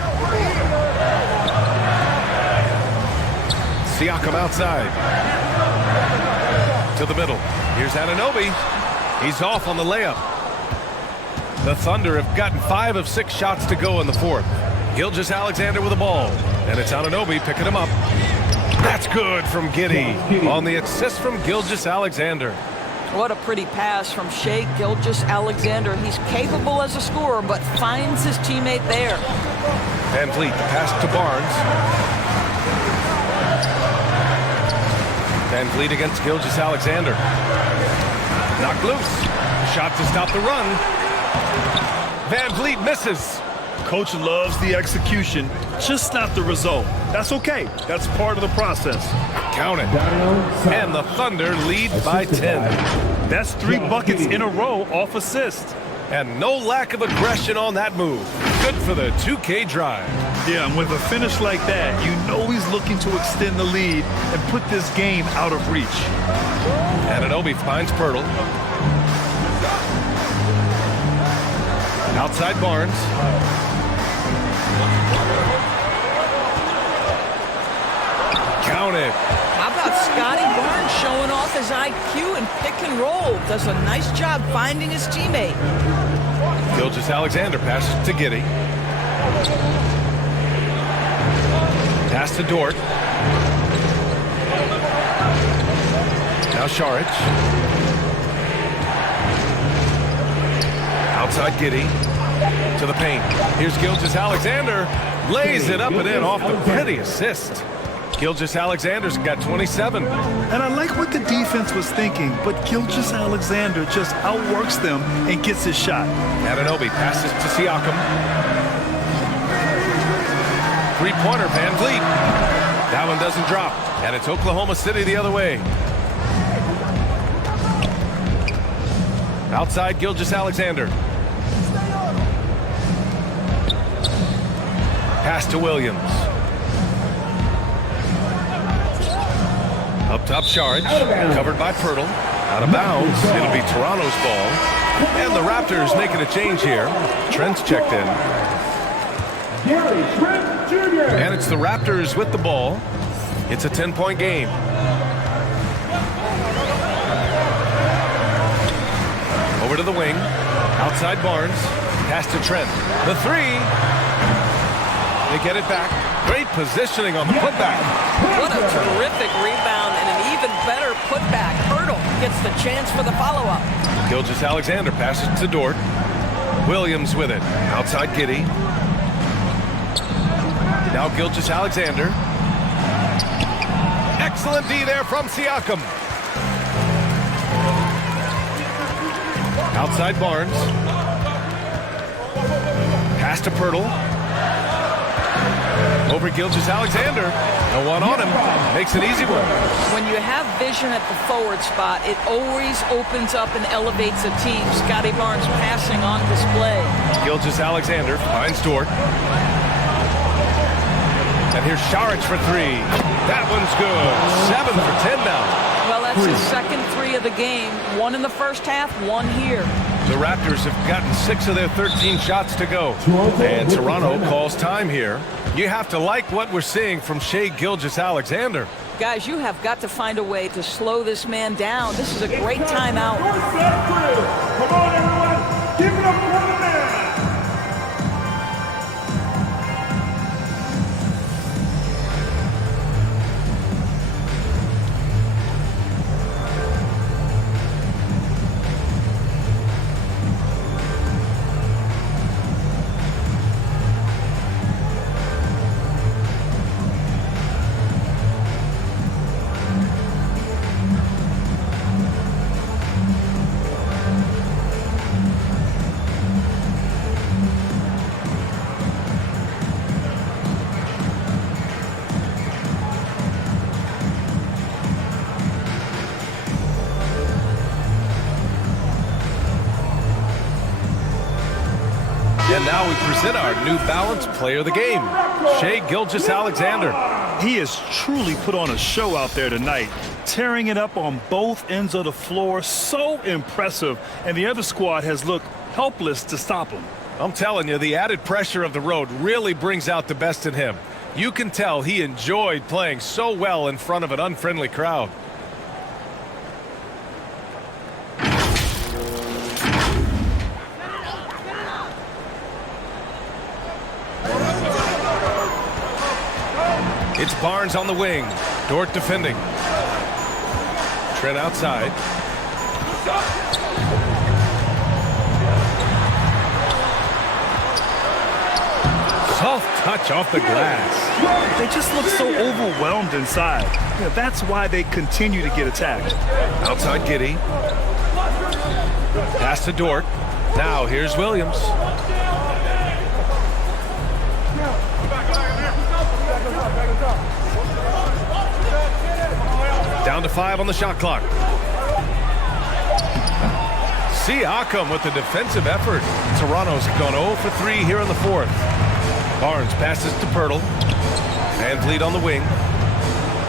Siakam outside. To the middle. Here's Anunoby. He's off on the layup. The Thunder have gotten 5 of 6 shots to go in the fourth. Gilgeous-Alexander with the ball. And it's Anunoby picking him up. That's good from GIDDEY on the assist from Gilgeous-Alexander. What a pretty pass from Shai Gilgeous-Alexander. He's capable as a scorer, but finds his teammate there. Van Vliet, the pass to Barnes. Van Vliet against Gilgeous-Alexander. Knocked loose. Shot to stop the run. Van Vliet misses. Coach loves the execution, just not the result. That's okay. That's part of the process. Count it. And the Thunder lead by 10. That's 3 buckets in a row off assist. And no lack of aggression on that move. Good for the 2K drive. Yeah, and with a finish like that, you know he's looking to extend the lead and put this game out of reach. Anunoby finds Pirtle. Outside Barnes. Count it. How about Scottie Barnes showing off his IQ and pick and roll? Does a nice job finding his teammate. Gilgeous-Alexander passes to Giddey. Pass to Dort. Now Šarić. Outside Giddey. To the paint. Here's Gilgeous-Alexander. Lays it up and in off the pretty assist. Gilgeous-Alexander's got 27. And I like what the defense was thinking, but Gilgeous-Alexander just outworks them and gets his shot. Anunoby passes to SIAKAM. Three-pointer, Van Vliet. That one doesn't drop. And it's Oklahoma City the other way. Outside Gilgeous-Alexander. Pass to Williams. Up top, Šarić, covered by Pirtle. Out of bounds, it'll be Toronto's ball. And the Raptors making a change here. Trent's checked in. And it's the Raptors with the ball. It's a 10-point game. Over to the wing. Outside Barnes. Pass to Trent. The three. They get it back. Great positioning on the putback. What a terrific rebound and an even better putback. Pirtle gets the chance for the follow-up. Gilgeous-Alexander passes to Dort. Williams with it. Outside Giddey. Now Gilgeous-Alexander. Excellent D there from SIAKAM. Outside Barnes. Pass to Pirtle. Over Gilgeous-Alexander. No one on him. Makes an easy one. When you have vision at the forward spot, it always opens up and elevates a team. Scottie Barnes passing on display. Gilgeous-Alexander finds Dort. And here's Šarić for three. That one's good. 7 for 10 now. Well, that's his second three of the game. One in the first half, one here. The Raptors have gotten 6 of their 13 shots to go. And Toronto calls time here. You have to like what we're seeing from Shai Gilgeous-Alexander. Guys, you have got to find a way to slow this man down. This is a great timeout. Come on, everyone. Give it up for the man. And now we present our New Balance Player of the Game, Shai Gilgeous-Alexander. He has truly put on a show out there tonight, tearing it up on both ends of the floor. So impressive, and the other squad has looked helpless to stop him. I'm telling you, the added pressure of the road really brings out the best in him. You can tell he enjoyed playing so well in front of an unfriendly crowd. It's Barnes on the wing. Dort defending. Trent outside. Soft touch off the glass. They just look so overwhelmed inside. Yeah, that's why they continue to get attacked. Outside Giddey. Pass to Dort. Now here's Williams. Down to 5 on the shot clock. Siakam with the defensive effort. Toronto's gone 0 for 3 here in the fourth. Barnes passes to Pirtle. Van Vliet on the wing.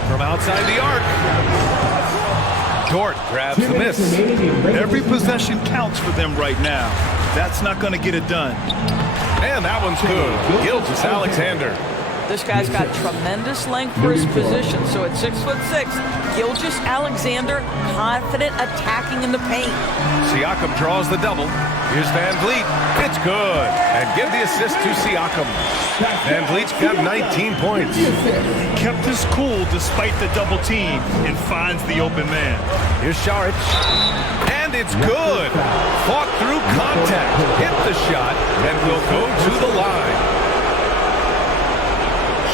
From outside the arc. Dort grabs the miss. Every possession counts for them right now. That's not going to get it done. And that one's good. Gilgeous-Alexander. This guy's got tremendous length for his position. So at 6'6", Gilgeous-Alexander confident attacking in the paint. Siakam draws the double. Here's Van Vliet. It's good. And give the assist to Siakam. Van Vliet's got 19 points. He kept his cool despite the double team and finds the open man. Here's Šarić. And it's good. Fought through contact. Hit the shot and will go to the line.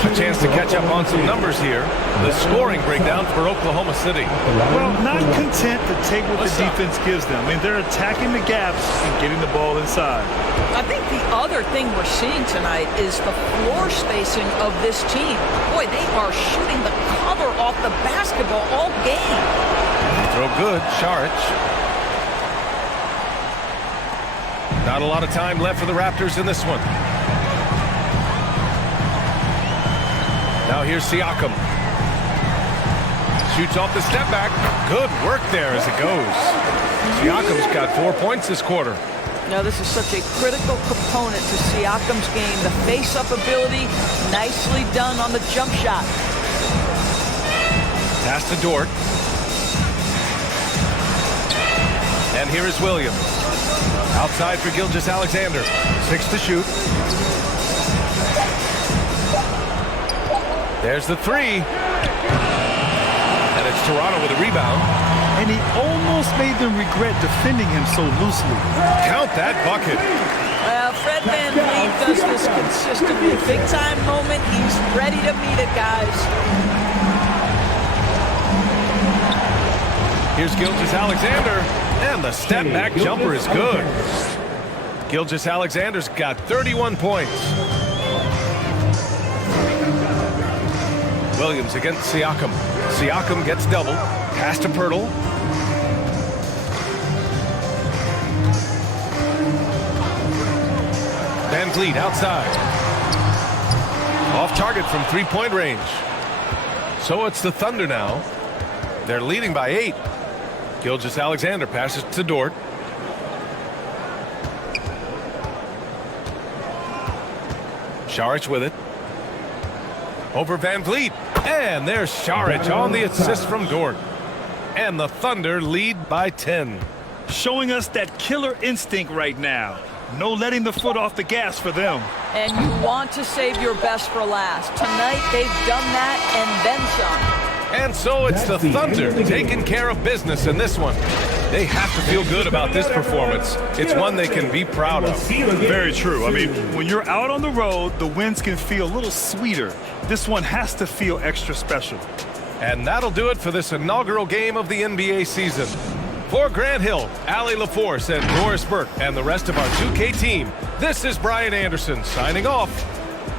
A chance to catch up on some numbers here. The scoring breakdown for Oklahoma City. Well, not content to take what the defense gives them. I mean, they're attacking the gaps and getting the ball inside. I think the other thing we're seeing tonight is the floor spacing of this team. Boy, they are shooting the cover off the basketball all game. Throw good, Šarić. Not a lot of time left for the Raptors in this one. Now here's Siakam. Shoots off the step back. Good work there as it goes. Siakam's got 4 points this quarter. Now this is such a critical component to Siakam's game. The face-up ability, nicely done on the jump shot. Pass to Dort. And here is Williams. Outside for Gilgeous-Alexander. 6 to shoot. There's the three. And it's Toronto with a rebound. And he almost made them regret defending him so loosely. Count that bucket. Fred Van Vliet does this consistently. Big time moment. He's ready to meet it, guys. Here's Gilgeous-Alexander. And the step back jumper is good. Gilgeous-Alexander's got 31 points. Williams against Siakam. Siakam gets double. Pass to Pirtle. Van Vliet outside. Off target from three-point range. So it's the Thunder now. They're leading by 8. Gilgeous-Alexander passes to Dort. Šarić with it. Over Van Vliet. And there's Šarić on the assist from Dort. And the Thunder lead by 10. Showing us that killer instinct right now. No letting the foot off the gas for them. And you want to save your best for last. Tonight they've done that and then some. And so it's the Thunder taking care of business in this one. They have to feel good about this performance. It's one they can be proud of. Very true. I mean, when you're out on the road, the wins can feel a little sweeter. This one has to feel extra special. And that'll do it for this inaugural game of the NBA season. For Grant Hill, Allie LaForce, and Doris Burke, and the rest of our 2K team, this is Brian Anderson signing off.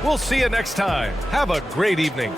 We'll see you next time. Have a great evening.